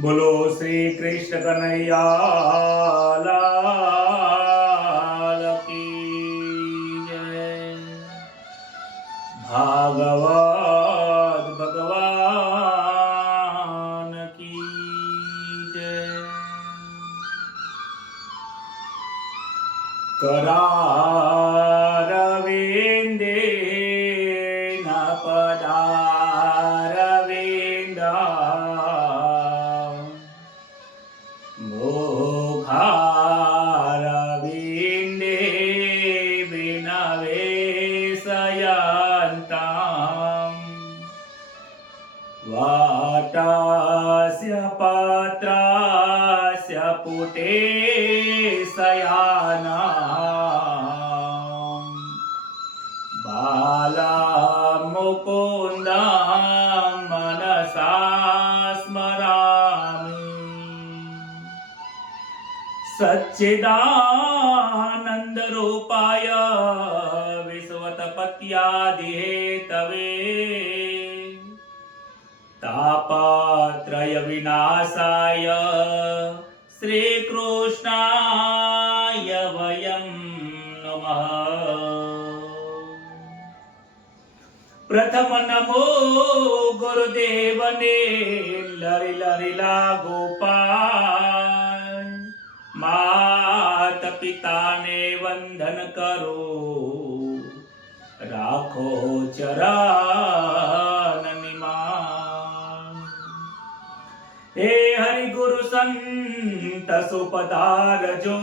બોલો શ્રી કૃષ્ણ કનૈયા લાલ કી જય. ભાગવત ભગવાન કી જય. करारविन्दे न पदारविन्दा मोखारविन्दे विनवेशयन्ताम् वातास्य पात्रस्य पुटे शयाना मुकुन्दं मनसा स्मरामि सच्चिदानन्दरूपाय विश्वोत्पत्त्यादिहेतवे तापत्रय विनाशाय श्रीकृष्णाय वयं नमः. प्रथम नमो गुरुदेवने लरि लरिला गोपाल मात पिताने वंदन करो राखो चरण निमान. हे हरि गुरु संत सुपधारजो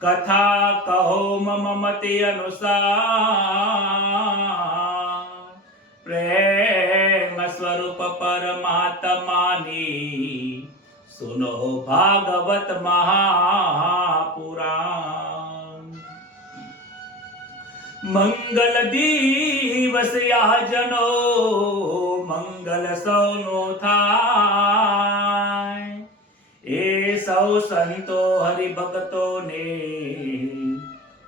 कथा कहो मम मति अनुसार प्रेम स्वरूप परमात्मानी सुनो भागवत महापुराण. मंगल दिवस याजनो मंगल सौनो थाय ए सौ संतो हरि भक्तो ने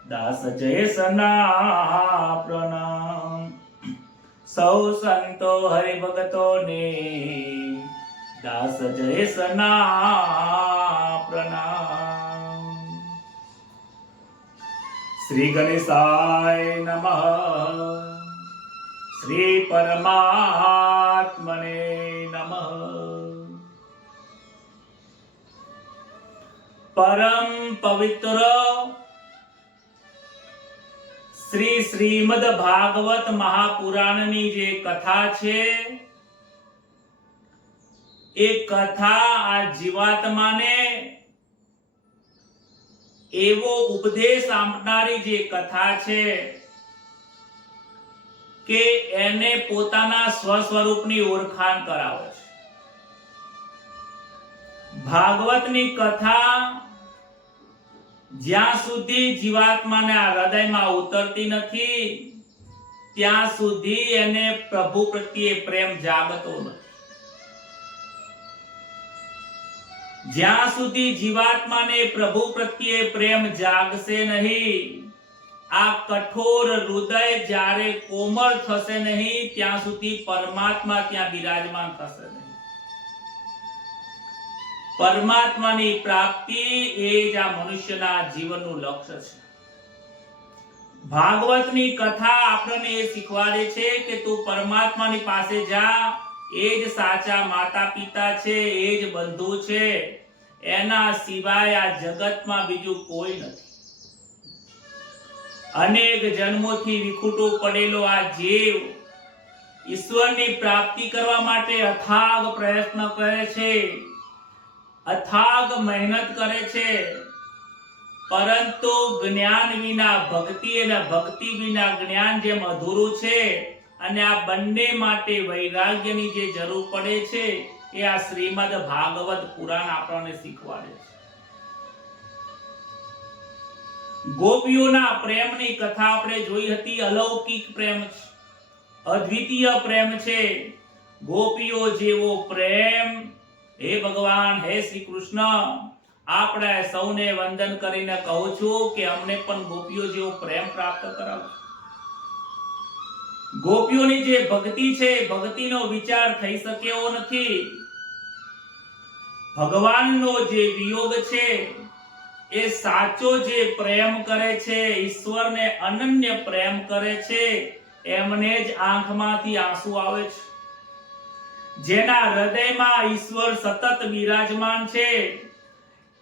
दास जय सना प्रणाम. सौ संतो हरि भक्तो ने दास जय सना प्रणाम. श्री गणेशाय नमः. श्री परमात्मने नमः. परम पवित्र શ્રી શ્રીમદ ભાગવત મહાપુરાણની જે કથા છે એ કથા આ જીવાત્માને એવો ઉપદેશ આપનારી જે કથા છે કે એને પોતાના સ્વ સ્વરૂપની ઓળખાણ કરાવે છે. ભાગવતની કથા જ્યાં સુધી જીવાત્માને આ હૃદયમાં ઉતરતી નથી ત્યાં સુધી એને પ્રભુ પ્રત્યે પ્રેમ જાગતો નથી. જ્યાં સુધી જીવાત્માને પ્રભુ પ્રત્યે પ્રેમ જાગશે નહીં, આ કઠોર હૃદય જ્યારે કોમળ થશે નહીં ત્યાં સુધી પરમાત્મા ત્યાં બિરાજમાન થશે નહીં. પરમાત્માની પ્રાપ્તિ એ જ આ મનુષ્યના જીવનનું લક્ષ્ય છે. ભાગવતની કથા આપણને એ શીખવાડે છે કે તું પરમાત્માની પાસે જા, એ જ સાચા માતા પિતા છે, એ જ બંધુ છે, એના સિવાય આ જગતમાં બીજું કોઈ નથી. અનેક જન્મોથી વિખૂટો પડેલો આ જીવ ઈશ્વરની પ્રાપ્તિ કરવા માટે અથાગ પ્રયત્ન કરે છે, અથાગ મહેનત કરે છે, પરંતુ જ્ઞાન વિના ભક્તિ અને ભક્તિ વિના જ્ઞાન જેમ અધૂરું છે અને આ બંને માટે વૈરાગ્યની જે જરૂર પડે છે એ આ શ્રીમદ ભાગવત પુરાણ આપણને શીખવાડે છે. ગોપીઓના પ્રેમની કથા આપણે જોઈ હતી. અલૌકિક પ્રેમ છે, અદ્વિતીય પ્રેમ છે. ગોપીઓ જેવો પ્રેમ હે ભગવાન, હે શ્રી કૃષ્ણ, આપણે સૌને વંદન કરીને કહું છું કે અમને પણ ગોપીઓ જેવો પ્રેમ પ્રાપ્ત કરાવો. ગોપીઓની જે ભક્તિ છે, ભક્તિનો વિચાર થઈ શકે એવો નથી. ભગવાનનો જે વિયોગ છે એ સાચો જે પ્રેમ કરે છે, ઈશ્વરને અનન્ય પ્રેમ કરે છે, એમને જ આંખમાંથી આંસુ આવે છે. જેના હૃદયમાં ઈશ્વર સતત વિરાજમાન છે,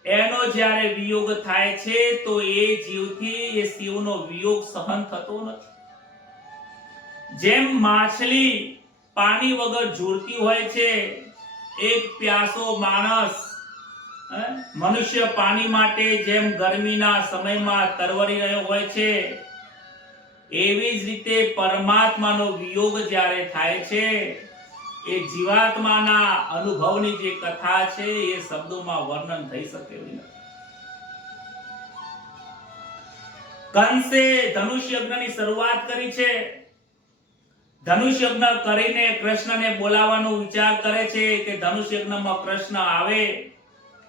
એનો જ્યારે વિયોગ થાય છે તો એ જીવથી એ શિવનો વિયોગ સહન થતો નથી. જેમ માછલી પાણી વગર ઝૂરતી હોય છે, એક પ્યાસો માણસ મનુષ્ય પાણી માટે જેમ ગરમીના સમયમાં તરવરી રહ્યો હોય છે, એવી જ રીતે પરમાત્માનો વિયોગ જ્યારે થાય છે, એ જીવાત્માના અનુભવની જે કથા છે એ શબ્દોમાં વર્ણન થઈ શકે એવી નથી. કંસે ધનુષ યજ્ઞની શરૂઆત કરી છે. ધનુષ યજ્ઞ કરીને કૃષ્ણને બોલાવવાનો વિચાર કરે છે કે ધનુષ યજ્ઞમાં કૃષ્ણ આવે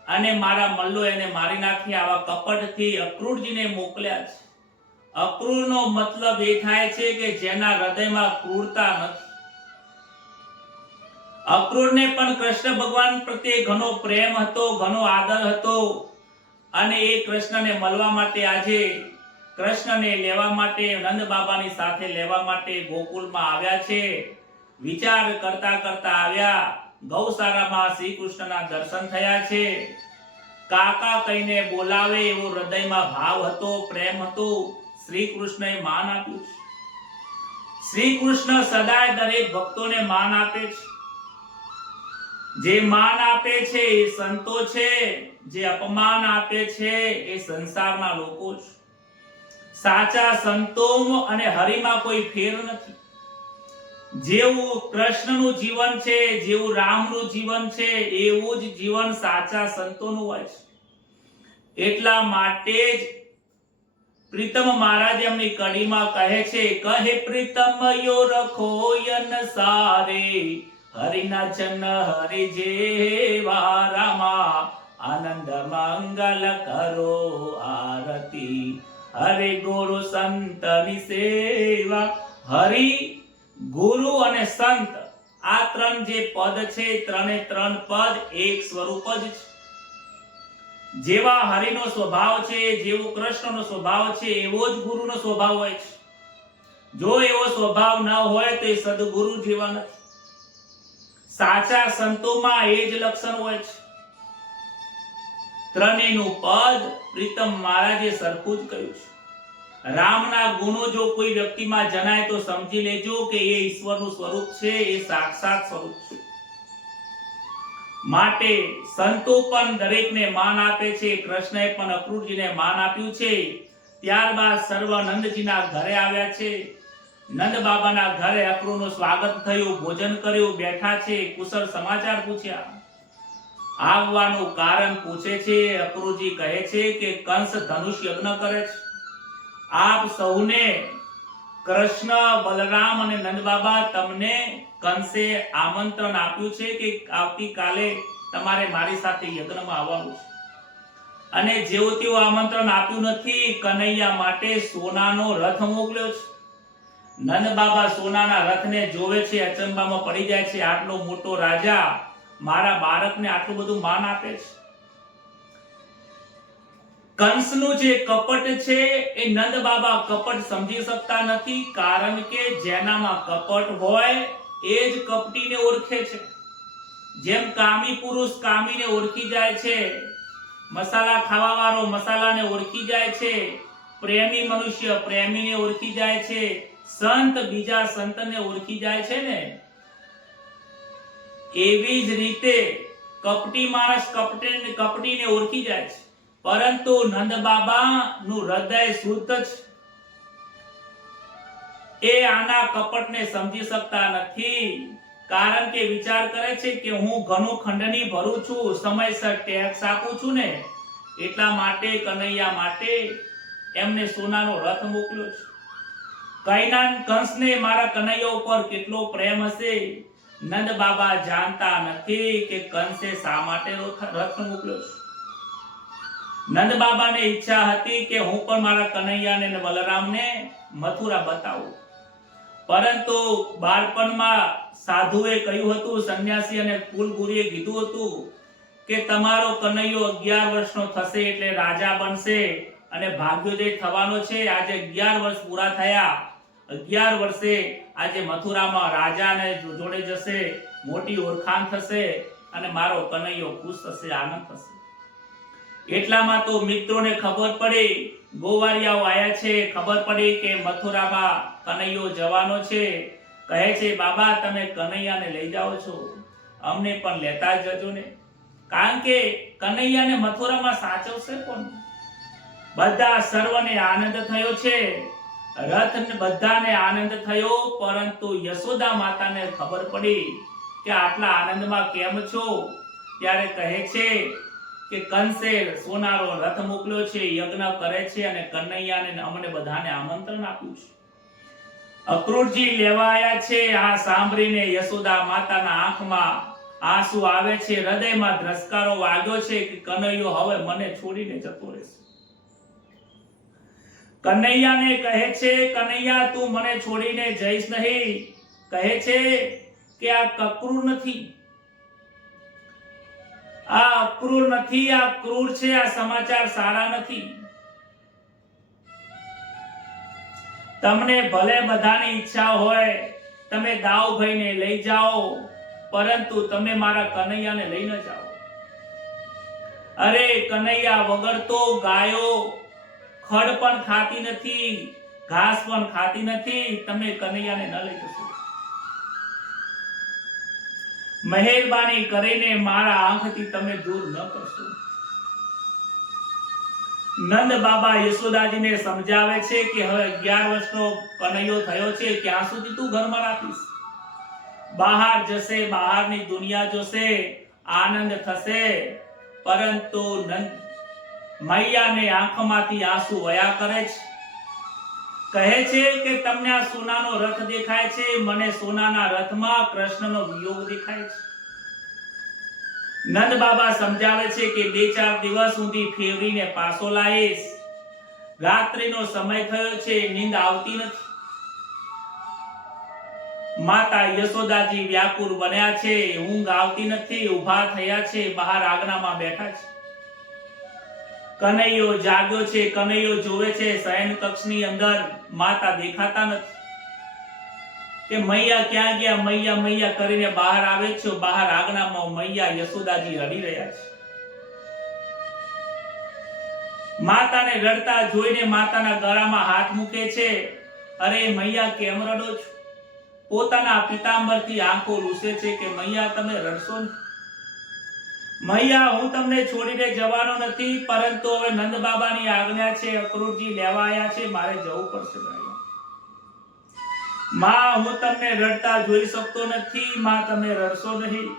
અને મારા મલ્લો એને મારી નાખી. આવા કપટથી અક્રૂરજીને મોકલ્યા છે. અક્રૂરનો મતલબ એ થાય છે કે જેના હૃદયમાં ક્રૂરતા નથી. અક્રૂરને પણ કૃષ્ણ ભગવાન પ્રત્યે ઘણો પ્રેમ હતો, ઘણો આદર હતો અને એ કૃષ્ણને મળવા માટે આજે કૃષ્ણને લેવા માટે નંદ બાબાની સાથે લેવા માટે ગોકુળમાં આવ્યા છે. વિચાર કરતા કરતા આવ્યા, ગૌશાળામાં શ્રી કૃષ્ણના દર્શન થયા છે. કાકા કહીને બોલાવે એવો હૃદયમાં ભાવ હતો, પ્રેમ હતો. શ્રી કૃષ્ણએ માન આપ્યું છે. શ્રી કૃષ્ણ સદાય દરેક ભક્તોને માન આપે છે. જે માન આપે છે એ સંતો છે, જે અપમાન આપે છે એ સંસારના લોકો છે. સાચા સંતો અને હરિમાં કોઈ ફેર નથી. જેવું કૃષ્ણનું જીવન છે, જેવું રામનું જીવન છે, એવું જ જીવન સાચા સંતોનું હોય છે. એટલા માટે જ પ્રીતમ મહારાજ એમની કડીમાં કહે છે, કહે પ્રીતમ યો રખો યન સારે, હરિના જન હરિ જેવા રામા, આનંદ મંગલ કરો આરતી, હરે ગુરુ સંતની સેવા. હરિ, ગુરુ અને સંત આ ત્રણ જે પદ છે, ત્રણે ત્રણ પદ એક સ્વરૂપ જ છે. જેવા હરિનો સ્વભાવ છે, જેવો કૃષ્ણનો સ્વભાવ છે, એવો જ ગુરુનો સ્વભાવ હોય છે. જો એવો સ્વભાવ ન હોય તો એ સદગુરુ જેવા નથી. સાચા સંતોમાં એ જ લક્ષણ હોય છે. ત્રણેયનું પદ પ્રીતમ મહારાજે સરખું જ કહ્યું છે. રામના ગુણો જો કોઈ વ્યક્તિમાં જણાય તો સમજી લેજો કે એ ઈશ્વરનું સ્વરૂપ છે, એ સાક્ષાત સ્વરૂપ છે. માટે સંતો પણ દરેકને માન આપે છે. કૃષ્ણએ પણ અક્રૂરજીને માન આપ્યું છે. ત્યારબાદ સર્વ નંદજીના ઘરે આવ્યા છે. નંદ બાબાના ઘરે અક્રૂરનું સ્વાગત થયું, ભોજન કર્યું, બેઠા છે, કુશળ સમાચાર પૂછ્યા. આવવાનું કારણ પૂછે છે. અક્રૂરજી કહે છે કે કંસ ધનુષ યજ્ઞ કરે છે. આપ સૌને કૃષ્ણ, બલરામ અને નંદ બાબા તમને કંસે આમંત્રણ આપ્યું છે કે આવતીકાલે તમારે મારી સાથે યજ્ઞમાં આવવાનું છે. અને જેવો તેવો આમંત્રણ આપ્યું નથી. કનૈયા માટે સોનાનો રથ મોકલ્યો છે. નંદ બાબા સોનાના રથને જોવે છે, અચંબામાં પડી જાય છે. આટલો મોટો રાજા મારા બાળકને આટલું બધું માન આપે છે. કંસનું જે કપટ છે એ નંદ બાબા કપટ સમજી શકતા નથી. કારણ કે જેનામાં કપટ હોય એ જ કપટીને ઓળખે છે. જેમ કામી પુરુષ કામીને ઓળખી જાય છે, મસાલા ખાવા વાળો મસાલાને ઓળખી જાય છે, પ્રેમી મનુષ્ય પ્રેમીને ઓળખી જાય છે, સંત બીજા સંતને ઓળખી જાય છે ને, એવી જ રીતે કપટી માણસ કપટીને ઓળખી જાય છે. પરંતુ નંદ બાબાનું હૃદય શુદ્ધ છે. એ આના કપટને સમજી શકતા નથી. કારણ કે વિચાર કરે છે કે હું ઘણું ખંડની ભરું છું, સમયસર ટેક્સ આપું છું ને, એટલા માટે કનૈયા માટે એમને સોનાનો રથ મોકલ્યો છે. કંસને મારા કનૈયા ઉપર કેટલો પ્રેમ હશે. નંદ બાબા જાણતા નથી કે કંસે શા માટે રથ મોકલ્યો છે. નંદ બાબાને ઈચ્છા હતી કે હું પણ મારા કનૈયાને અને બલરામને મથુરા બતાવું. પરંતુ બાળપણમાં સાધુએ કહ્યું હતું, સંન્યાસી અને કુલગુરુએ કીધું હતું કે તમારો કનૈયો 11 વર્ષનો થશે એટલે રાજા બનશે અને ભાગ્યોદય થવાનો છે. આજે 11 વર્ષ પૂરા થયા. 11 વર્ષે આજે મથુરામાં રાજાને જોડે જશે, મોટી ઓળખાણ થશે અને મારો કનૈયો ખુશ થશે, આનંદ થશે. એટલામાં તો મિત્રોને ખબર પડી, ગોવાળિયાઓ આયા છે, ખબર પડી કે મથુરામાં કનૈયો જવાનો છે. કહે છે બાબા તમે કનૈયાને લઈ જાઓ છો, અમને પણ લેતા જજો ને, કારણ કે કનૈયાને મથુરામાં સાચવશે કોણ? બધા સર્વને આનંદ થયો છે, રથ બધાને આનંદ થયો, પરંતુ યશોદા માતાને ખબર પડી કે આટલા આનંદમાં કેમ છો? ત્યારે કહે છે કે કંસે સોનારો રથ મોકલ્યો છે, યજ્ઞ કરે છે અને કનૈયાને અમને બધાને આમંત્રણ આપ્યું છે. અક્રૂરજી લેવા આયા છે. આ સાંભળીને યશોદા માતાના આંખમાં આંસુ આવે છે, હૃદયમાં ધ્રસ્કારો વાગ્યો છે કે કનૈયો હવે મને છોડીને જતો રહેશે. કનૈયાને કહે છે કનૈયા તું મને છોડીને જઈશ નહીં. કહે છે કે આ કક્રૂર નથી, આ અક્રૂર નથી, આ ક્રૂર છે. આ સમાચાર સારા નથી. તમને ભલે બધાની ઈચ્છા હોય તમે દાઉભાઈને લઈ જાઓ, પરંતુ તમે મારા કનૈયાને લઈ ન જાઓ. અરે કનૈયા વગર તો ગાયો ખડ પણ ખાતી નથી, ઘાસ પણ ખાતી નથી. તમે કનૈયાને ન લઈ જશો. મહેરબાની કરીને મારા આંખથી તમે દૂર ન કરશો. નંદ બાબા યશોદાજીને સમજાવે છે કે હવે 11 વર્ષનો કનૈયો થયો છે, ક્યાં સુધી તું ઘરમાં રાખીશ? બહાર જશે, બહારની દુનિયા જોશે, આનંદ થશે. પરંતુ નંદ મૈયાને આંખમાંથી આંસુ વયા કરે છે. કહે છે કે તમને આ સોનાનો રથ દેખાય છે, મને સોનાના રથમાં કૃષ્ણનો વિયોગ દેખાય છે. નંદ બાબા સમજાવે છે કે 2-4 દિવસ સુધી ફેરવીને પાછો લાવીશ. રાત્રિનો સમય થયો છે, નીંદ આવતી નથી. માતા યશોદાજી વ્યાકુળ બન્યા છે, ઊંઘ આવતી નથી, ઊભા થયા છે, બહાર આંગણામાં બેઠા છે. કનૈયો જાગ્યો છે, કનૈયો જોવે છે શયન કક્ષની અંદર માતા દેખાતા નથી. કે મૈયા ક્યાં ગયા, મૈયા મૈયા કરીને બહાર આવે છે. બહાર આંગણામાં મૈયા યશોદાજી રડી રહ્યા છે. માતાને રડતા જોઈને માતાના ગળામાં હાથ મૂકે છે. અરે મૈયા કેમ રડો છો? પોતાના પિતાંબરથી આંખો લૂસે છે કે મૈયા તમે રડશો નહીં. મૈયા હું તમને છોડીને જવાનો નથી, પરંતુ હવે નંદ બાબાની આજ્ઞા છે, અક્રૂરજી લેવા આવ્યા છે, મારે જવું પડશે. માં હું તમને રડતા જોઈ શકતો નથી, માં તમે રડશો નહીં.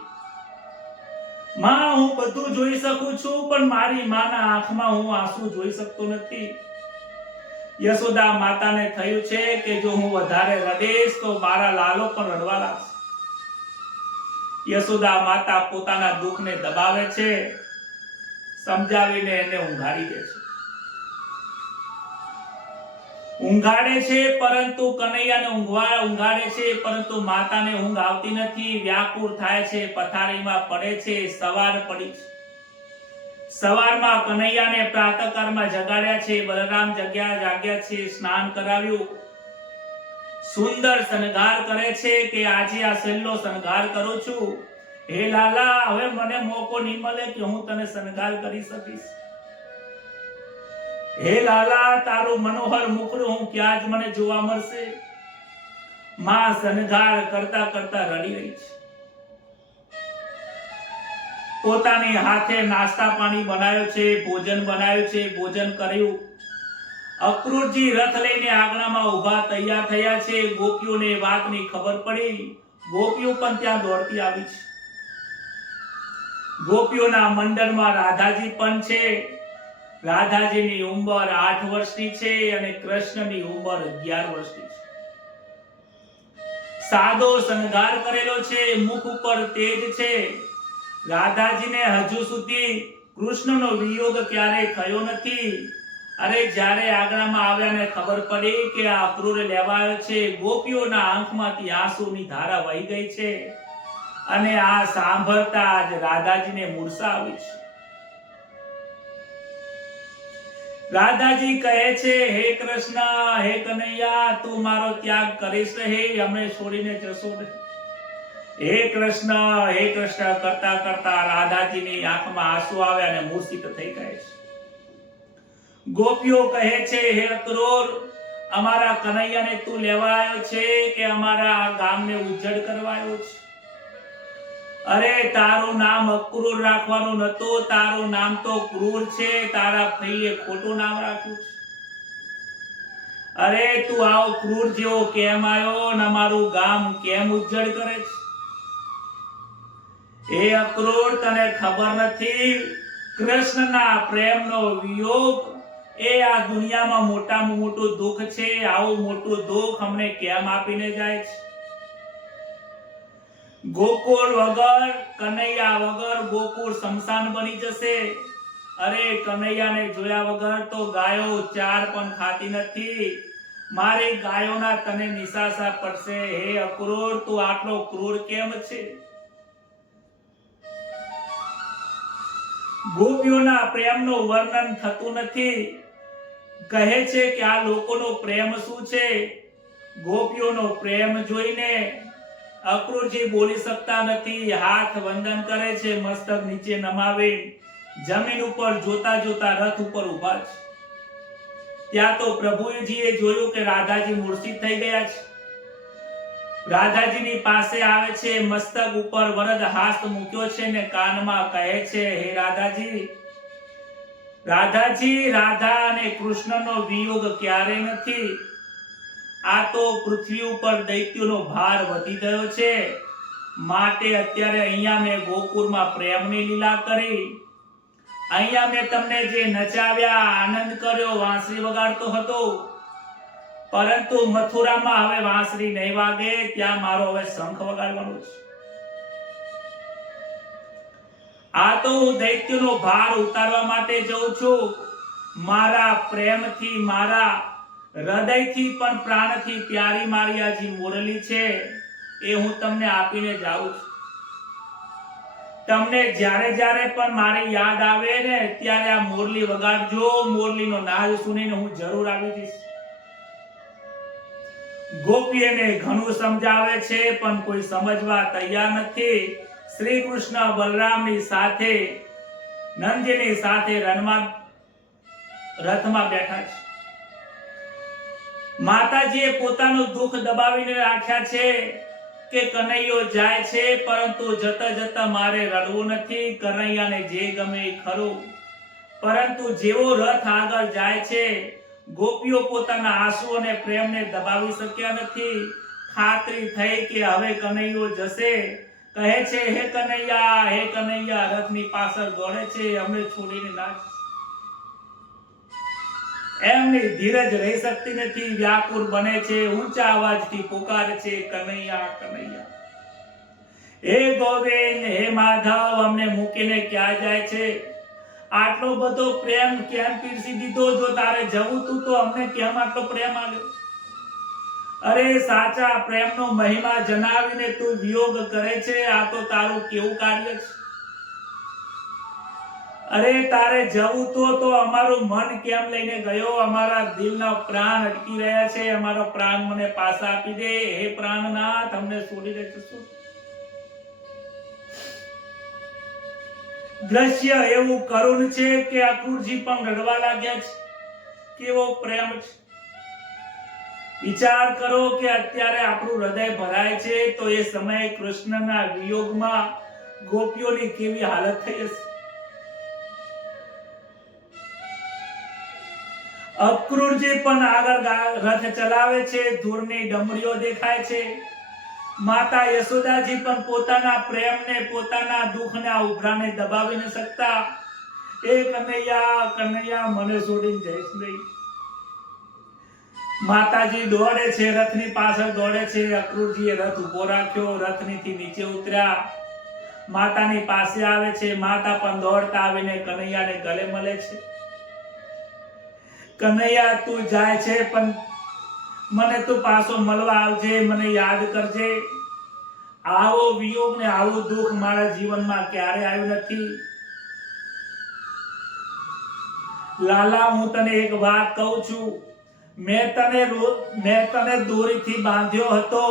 માં હું બધું જોઈ શકું છું, પણ મારી માના આંખમાં હું આંસુ જોઈ શકતો નથી. યશોદા માતાને થયું છે કે જો હું વધારે રડીશ તો મારા લાલો પણ રડવા લાગશે. યશોદા માતા પોતાના દુઃખને દબાવે છે, સમજાવીને એને ઊંઘાડી દે છે. ઊંઘાડે છે, પરંતુ કનૈયાને ઊંઘાડે છે, પરંતુ માતાને ઊંઘ આવતી નથી. વ્યાકુળ થાય છે, પથારીમાં પડે છે. સવાર પડી છે. સવારમાં કનૈયાને પ્રાતઃકાળમાં જગાડ્યા છે. બલરામ જાગ્યા છે, સ્નાન કરાવ્યું, સુંદર શણગાર કરે છે કે આજે આ છેલ્લો શણગાર કરું છું. હે લાલા હવે મને મોકો નહીં મળે કે હું તને શણગાર કરી શકીશ. હે લાલા તારું મનોહર મુખડું હું ક્યાં જ મને જોવા મળશે? માં શણગાર કરતા કરતા રડી રહી છે. પોતાની હાથે નાસ્તા પાણી બનાવ્યો છે, ભોજન બનાવ્યું છે, ભોજન કર્યું. અક્રૂરજી રથ લઈને આંગણામાં ઊભા તૈયાર થયા છે. ગોપીઓને વાતની ખબર પડી. ગોપીઓ પણ ત્યાં દોડતી આવી છે. ગોપીઓના મંડળમાં રાધાજી પણ છે. રાધાજીની ઉંમર 8 વર્ષની છે અને કૃષ્ણની ઉંમર 11 વર્ષની છે. સાદો શણગાર કરેલો છે, મુખ ઉપર તેજ છે. રાધાજીને હજુ સુધી કૃષ્ણનો વિયોગ ક્યારેય થયો નથી. અરે જ્યારે આંગણામાં આવ્યાને ખબર પડી કે આ અક્રૂર લેવા આવ્યો છે, ગોપીઓના આંખમાંથી આંસુની ધારા વહી ગઈ છે. અને આ સાંભળતા જ રાધાજીને મૂર્છા આવી છે. રાધાજી કહે છે, હે કૃષ્ણ, હે કનૈયા, તું મારો ત્યાગ કરીશ નહીં, અમને છોડીને જશો નહીં. હે કૃષ્ણ કરતા કરતા રાધાજીની આંખમાં આંસુ આવ્યા અને મૂર્છિત થઈ ગયા છે. ગોપીઓ કહે છે, હે અક્રૂર, અમારા કનૈયાને તું લેવા આવ્યો છે કે અમારા ગામને ઉજ્જડ કરવા આવ્યો છે? અરે, તારું નામ અક્રૂર રાખવાનું નતું, તારું નામ તો ક્રૂર છે. તારા ભાઈએ ખોટું નામ રાખ્યું છે. અરે, તું આવો ક્રૂર જેવો કેમ આવ્યો અને અમારું ગામ કેમ ઉજ્જડ કરે છે? હે અક્રૂર, તને ખબર નથી, કૃષ્ણના પ્રેમનો વિયોગ એ આ દુનિયામાં મોટામાં મોટું દુઃખ છે. આવું મોટું દુઃખ અમને કેમ આપીને જાય છે? ગોકુળ વગર, કનૈયા વગર ગોકુળ શમશાન બની જશે. અરે, કનૈયાને જોયા વગર તો ગાયો ચાર પણ ખાતી નથી. મારી ગાયોના તને નિશાસા પડશે. હે અક્રૂર, તું આટલો ક્રૂર કેમ છે? ગોપીઓના પ્રેમનું વર્ણન થતું નથી. કહે છે કે આ લોકોનો પ્રેમ શું છે? ગોપીઓનો પ્રેમ જોઈને અક્રૂરજી બોલી શકતા નથી. હાથ વંદન કરે છે, મસ્તક નીચે નમાવી જમીન ઉપર જોતા જોતા રથ ઉપર ઉભા છે. ત્યાં તો પ્રભુજીએ જોયું કે રાધાજી મૂર્છિત થઈ ગયા છે. રાધાજીની પાસે આવે છે, મસ્તક ઉપર વરદ હાસ્ત મૂક્યો છે ને કાનમાં કહે છે, હે રાધાજી, રાધા અને કૃષ્ણનો વિયોગ ક્યારે નથી. આ તો પૃથ્વી ઉપર દૈત્યોનો ભાર વધી ગયો છે, માટે અત્યારે અહીંયા મેં ગોકુળમાં પ્રેમની લીલા કરી. અહીંયા મેં તમને જે નચાવ્યા, આનંદ કર્યો, વાંસળી વગાડતો હતો, પરંતુ મથુરામાં હવે વાંસળી નહીં વાગે, ત્યાં મારો હવે શંખ વગાડવાનો છે. આ તો હું દૈત્યનો ભાર ઉતારવા માટે જઉં છું. મારા પ્રેમથી, મારા હૃદયથી પણ પ્રાણથી પ્યારી મારી આ જે મુરલી છે એ હું તમને આપીને જાઉં છું. તમને જ્યારે જ્યારે પણ મારી યાદ આવે ને ત્યારે આ મુરલી વગાડજો. મુરલીનો નાદ સુનીને હું જરૂર આવી જઈશ. ગોપીને ઘણું સમજાવે છે પણ કોઈ સમજવા તૈયાર નથી. શ્રી કૃષ્ણ બલરામની સાથે, નંદજીની સાથે રથમાં બેઠા છે. માતાજીએ પોતાનું દુઃખ દબાવીને રાખ્યા છે કે કનૈયો જાય છે, પરંતુ જતા જતા મારે રડવું નથી. કનૈયાને જે ગમે એ ખરું, પરંતુ જેવો રથ આગળ જાય છે, ગોપીઓ પોતાના આંસુ અને પ્રેમને દબાવી શક્યા નથી. ખાતરી થઈ કે હવે કનૈયો જશે. કહે છે, હે કનૈયા, રથની પાછળ દોડે છે, અમને છોડીને ના જશે. એમની ધીરજ રહી શકતી નથી, વ્યાકુળ બને છે, ઊંચા અવાજથી પુકારે છે, કનૈયા. હે ગોવિંદ, હે માધવ, અમને મૂકીને ક્યાં જાય છે? આટલો બધો પ્રેમ કેમ પીરસી દીધો? જો તારે જવું તું તો અમને કેમ આટલો પ્રેમ આવ્યો? અરે, સાચા પ્રેમનો મહિમા જણાવીને તું વિયોગ કરે છે. આ તો તારું કેવું કાર્ય છે? અરે, તારે જવું તો અમારું મન કેમ લઈને ગયો? અમારા દિલના પ્રાણ અટકી રહ્યા છે. અમારો પ્રાણ મને પાછા આપી દે. હે પ્રાણનાથ, અમને છોડીને જશો? દ્રશ્ય એવું કરુણ છે કે અક્રૂરજી પણ રડવા લાગ્યા છે. કેવો પ્રેમ છે! વિચાર કરો કે અત્યારે આપણું હૃદય ભરાય છે તો એ સમયે કૃષ્ણના વિયોગમાં ગોપીઓની કેવી હાલત થઈ હશે. અક્રૂરજી પણ આગળ રથ ચલાવે છે. દૂરની ડમરીઓ દેખાય છે. માતા યશોદાજી પણ પોતાના પ્રેમને, પોતાના દુઃખને, આ ઉભરાને દબાવી ન શકતા. એ કનૈયા, મને છોડીને જઈશ નહીં. માતાજી દોડે છે, રથની પાછળ દોડે છે. અક્રૂરજીએ રથ ઉભો રાખ્યો, રથનીથી નીચે ઉતર્યા, માતાની પાસે આવે છે. માતા પણ દોડતા આવીને કનૈયાને ગલે મળે છે. કનૈયા, તું જાય છે પણ મને તું પાછો મળવા આવજે, મને યાદ કરજે. આવો વિયોગ ને આવું દુઃખ મારા જીવનમાં ક્યારે આવ્યું નથી. લાલા, હું તને એક વાત કહું છું. મેં તને દોરીથી બાંધ્યો હતો,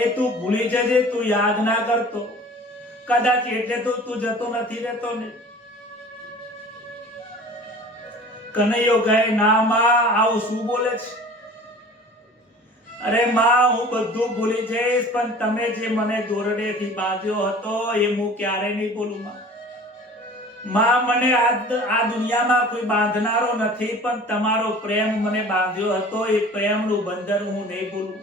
એ તું ભૂલી જજે, તું યાદ ના કરતો. કદાચ એટલે તો તું જતો નથી રહેતો ને. કનૈયો કહે, ના માં, આવું શું બોલે છે? અરે માં, હું બધું ભૂલી જઈશ, પણ તમે જે મને દોરડેથી બાંધ્યો હતો એ હું ક્યારે નહીં ભૂલું માં. માં, મને આ દુનિયામાં કોઈ બાંધનારો નથી, પણ તમારો પ્રેમ મને બાંધ્યો હતો, એ પ્રેમનું બંધન હું નહીં ભૂલું.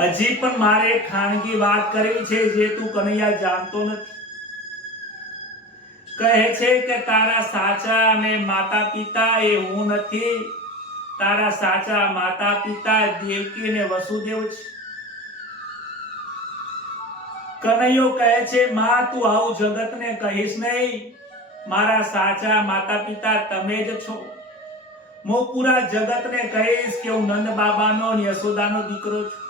હજી પણ મારે એક ખાનગી વાત કરવી છે જે તું કનૈયા જાણતો નથી. કહે છે કે તારા સાચા અને માતા પિતા એ હું નથી. તારા સાચા માતા પિતા દેવકી અને વસુદેવ છે. કનૈયો કહે છે, માં, તું આવું જગતને કહીશ નહીં. મારા સાચા માતા પિતા તમે જ છો. હું પૂરા જગતને કહીશ કે હું નંદ બાબાનો અને યશોદાનો દીકરો છું.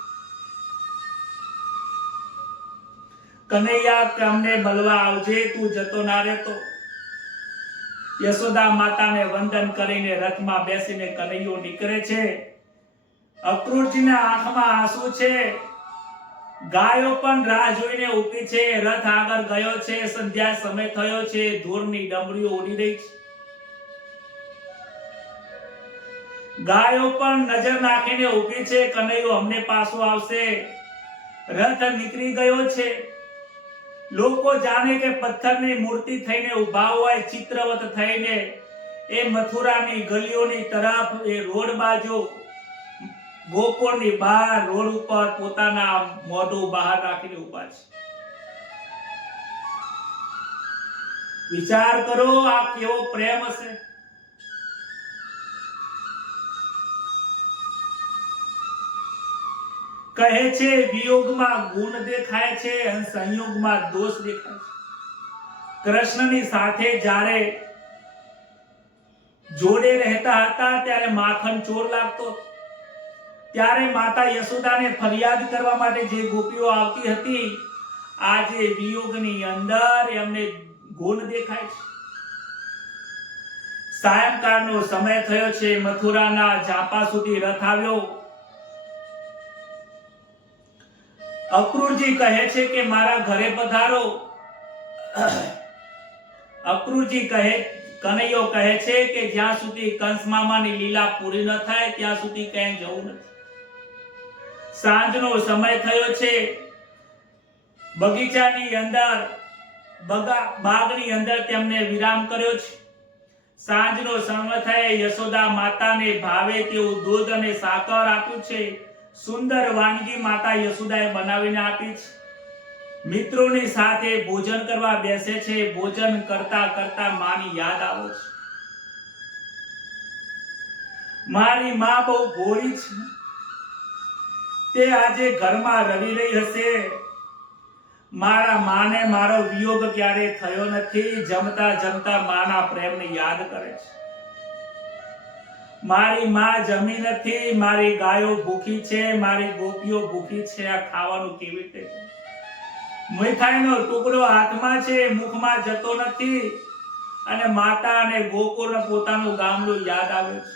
કનૈયા, અમને મળવા આવજે, તું જતો ના રહેતો. યશોદા માતાને વંદન કરીને રથમાં બેસીને કનૈયો નીકળે છે. અક્રૂરજીના આંખમાં આંસુ છે. ગાયો પણ રાહ જોઈને ઊભી છે. રથ આગળ ગયો છે. સંધ્યા સમય થયો છે. ધૂળની ડમરીઓ ઉડી રહી છે. ગાયો પણ નજર નાખીને ઊભી છે. કનૈયો અમને પાછો આવશે. રથ નીકળી ગયો છે. લોકો જાણે કે પથ્થરની મૂર્તિ થઈને ઊભા હોય, ચિત્રવત થઈને એ મથુરાની ગલીઓની તરફ, એ રોડ બાજુ, ગોકુળની બહાર રોડ ઉપર પોતાના મોઢું બહાર રાખીને ઊભા છે. વિચાર કરો, આ કેવો પ્રેમ હશે. કહે છે, વિયોગમાં ગુણ દેખાય છે અને સંયોગમાં દોષ દેખાય છે. કૃષ્ણની સાથે જ્યારે જોડે રહેતા હતા ત્યારે માખણ ચોર લાગતો. ત્યારે માતા યશોદાને ફરિયાદ કરવા માટે જે ગોપીઓ આવતી હતી, આજે વિયોગની અંદર એમને ગુણ દેખાય છે. સાયંકાળનો સમય થયો છે. મથુરાના ઝાપા સુધી રથ આવ્યો. અક્રૂરજી કહે છે કે મારા ઘરે પધારો. કનૈયો કહે છે કે જ્યાં સુધી કંસ મામાની લીલા પૂરી ન થાય ત્યાં સુધી ક્યાંય જવું નથી. સાંજનો સમય થયો છે. બગીચાની અંદર, બાગની અંદર તેમને વિરામ કર્યો છે. સાંજનો સમય થાય. યશોદા માતાને ભાવે તેવું દૂધ અને સાકર આપ્યું છે. સુંદર વાનગી માતા યશોદાએ બનાવીને આપી છે. મિત્રોની સાથે ભોજન કરવા બેસે છે. ભોજન કરતા કરતા માની યાદ આવે છે. મારી માં બહુ ભોળી છે. તે આજે ઘરમાં રડી રહી હશે. મારા માને મારો વિયોગ ક્યારે થયો નથી. જમતા જમતા માના પ્રેમને યાદ કરે છે. મારી માં જમી નથી. મારી ગાયો ભૂખી છે. મારી ગોપીઓ ભૂખી છે. આ ખાવાનું કેવી રીતે? મીઠાઈનો ટુકડો હાથમાં છે, મુખમાં જતો નથી. અને માતા અને ગોકુળ પોતાનું ગામડું યાદ આવે છે.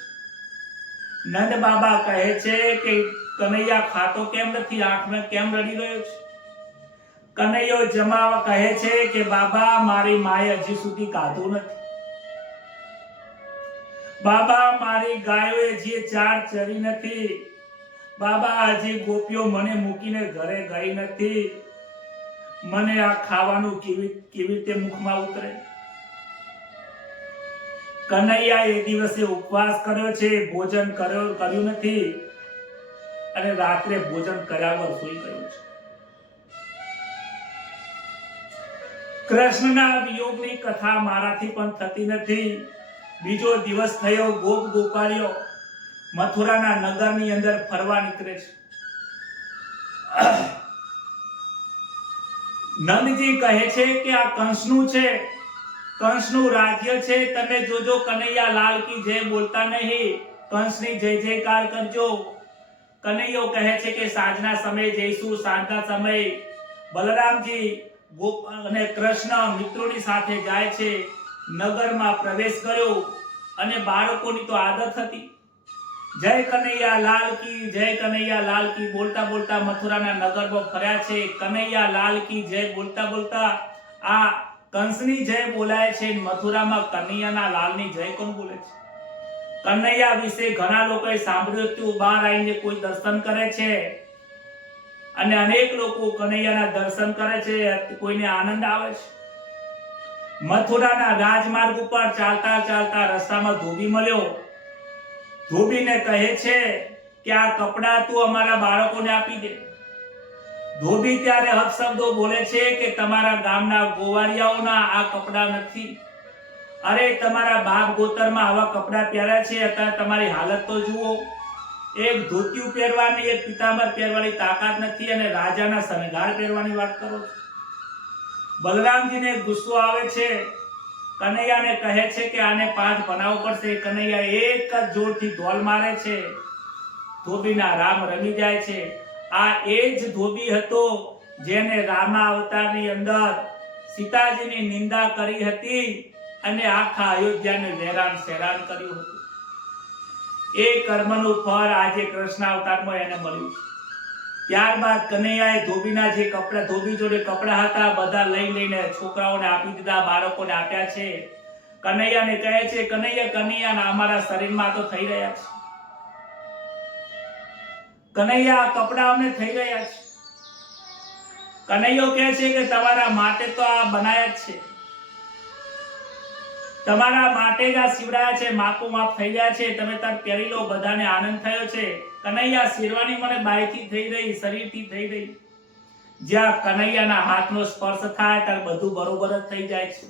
નંદ બાબા કહે છે કે કનૈયા ખાતો કેમ નથી? આંખમાં કેમ રડી રહ્યો છે? કનૈયો જમાવા કહે છે કે બાબા, મારી માએ હજી સુધી ખાધું નથી. બાબા, મારી ગાયોએ હજી ચાર ચરી નથી. બાબા, હજી ગોપીઓ મને મૂકીને ઘરે ગઈ નથી. મને આ ખાવાનું કેવી રીતે મુખમાં ઉતરે? કનૈયા એ દિવસે ઉપવાસ કર્યો છે. ભોજન કર્યું નથી અને રાત્રે ભોજન કર્યા વગર સૂઈ ગયો છે. કૃષ્ણના વિયોગની કથા મારાથી પણ થતી નથી. બીજો દિવસ થયો. ગોપાળીઓ મથુરાના નગરની અંદર ફરવા નીકળે છે. નંદજી કહે છે કે આ કંસનું છે, કંસનું રાજ્ય છે. તમે જોજો, કનૈયા લાલ કી જય બોલતા નહીં. કંસની જય જયકાર કરજો. કનૈયો કહે છે કે સાંજના સમયે જઈશું. સાંજના સમયે બલરામજી અને કૃષ્ણ મિત્રોની સાથે જાય છે. નગરમાં પ્રવેશ કર્યો અને બાળકોની તો આદત હતી, જય કનૈયા લાલ કી, જય કનૈયા લાલ કી બોલતા બોલતા મથુરાના નગરમાં ફર્યા છે. કનૈયા લાલ કી જય બોલતા બોલતા આ કંસની જય બોલાય છે. મથુરામાં કનૈયાના લાલની જય કોણ બોલે છે? કનૈયા વિશે ઘણા લોકોએ સાંભળ્યું હતું. બહાર આવીને કોઈ દર્શન કરે છે અને અનેક લોકો કનૈયાના દર્શન કરે છે, કોઈને આનંદ આવે છે. મથુરાના રાજમાર્ગ ઉપર ચાલતા ચાલતા રસ્તામાં ધોબી મળ્યો. ધોબીને કહે છે કે આ કપડાં તું અમારા બાળકોને આપી દે. ધોબી ત્યારે અપશબ્દો બોલે છે કે તમારા ગામના ગોવાળિયાઓના આ કપડાં નથી. અરે તમારા બાપ ગોતરમાં આવા કપડાં પહેર્યા છે, અત્યારે તમારી હાલત તો જુઓ. એક ધોતિયું પહેરવાની, એક પિતાંબર પહેરવાની તાકાત નથી અને રાજાના શણગાર પહેરવાની વાત કરો છો. બલરામજીને ગુસ્સો આવે છે. કનૈયાને કહે છે કે આને પાઠ ભણાવવો પડશે. કનૈયા એક જ જોરથી ઢોલ મારે છે. ધોબીના રામ રમી જાય છે. આ એ જ ધોબી હતો જેને રામા અવતારની અંદર સીતાજીની નિંદા કરી હતી અને આખા અયોધ્યાને વેરાન શેરાન કર્યું હતું. એ કર્મનું ફળ આજે કૃષ્ણ અવતારમાં એને મળ્યું છે. ત્યારબાદ કનૈયાએ ધોબીના જે કપડા, ધોબી જોડે કપડા હતા બધા લઈને છોકરાઓને આપી દીધા, બાળકોને આપ્યા છે. કનૈયાને કહે છે કનૈયા અમારા શરીરમાં તો થઈ રહ્યા છે. કનૈયા કપડા અમને થઈ રહ્યા છે. કનૈયો કહે છે કે તમારા માટે તો આ બનાયા જ છે, તમારા માટે જ આ સીવડાયા છે, માપો માપ થઈ ગયા છે, તમે તાર પહેરી લો. બધાને આનંદ થયો છે. કનૈયા શેરવાની મને બાયથી થઈ રહી, શરીરથી થઈ રહી. જ્યાં કનૈયાના હાથનો સ્પર્શ થાય ત્યારે બધું બરોબર જ થઈ જાય છે.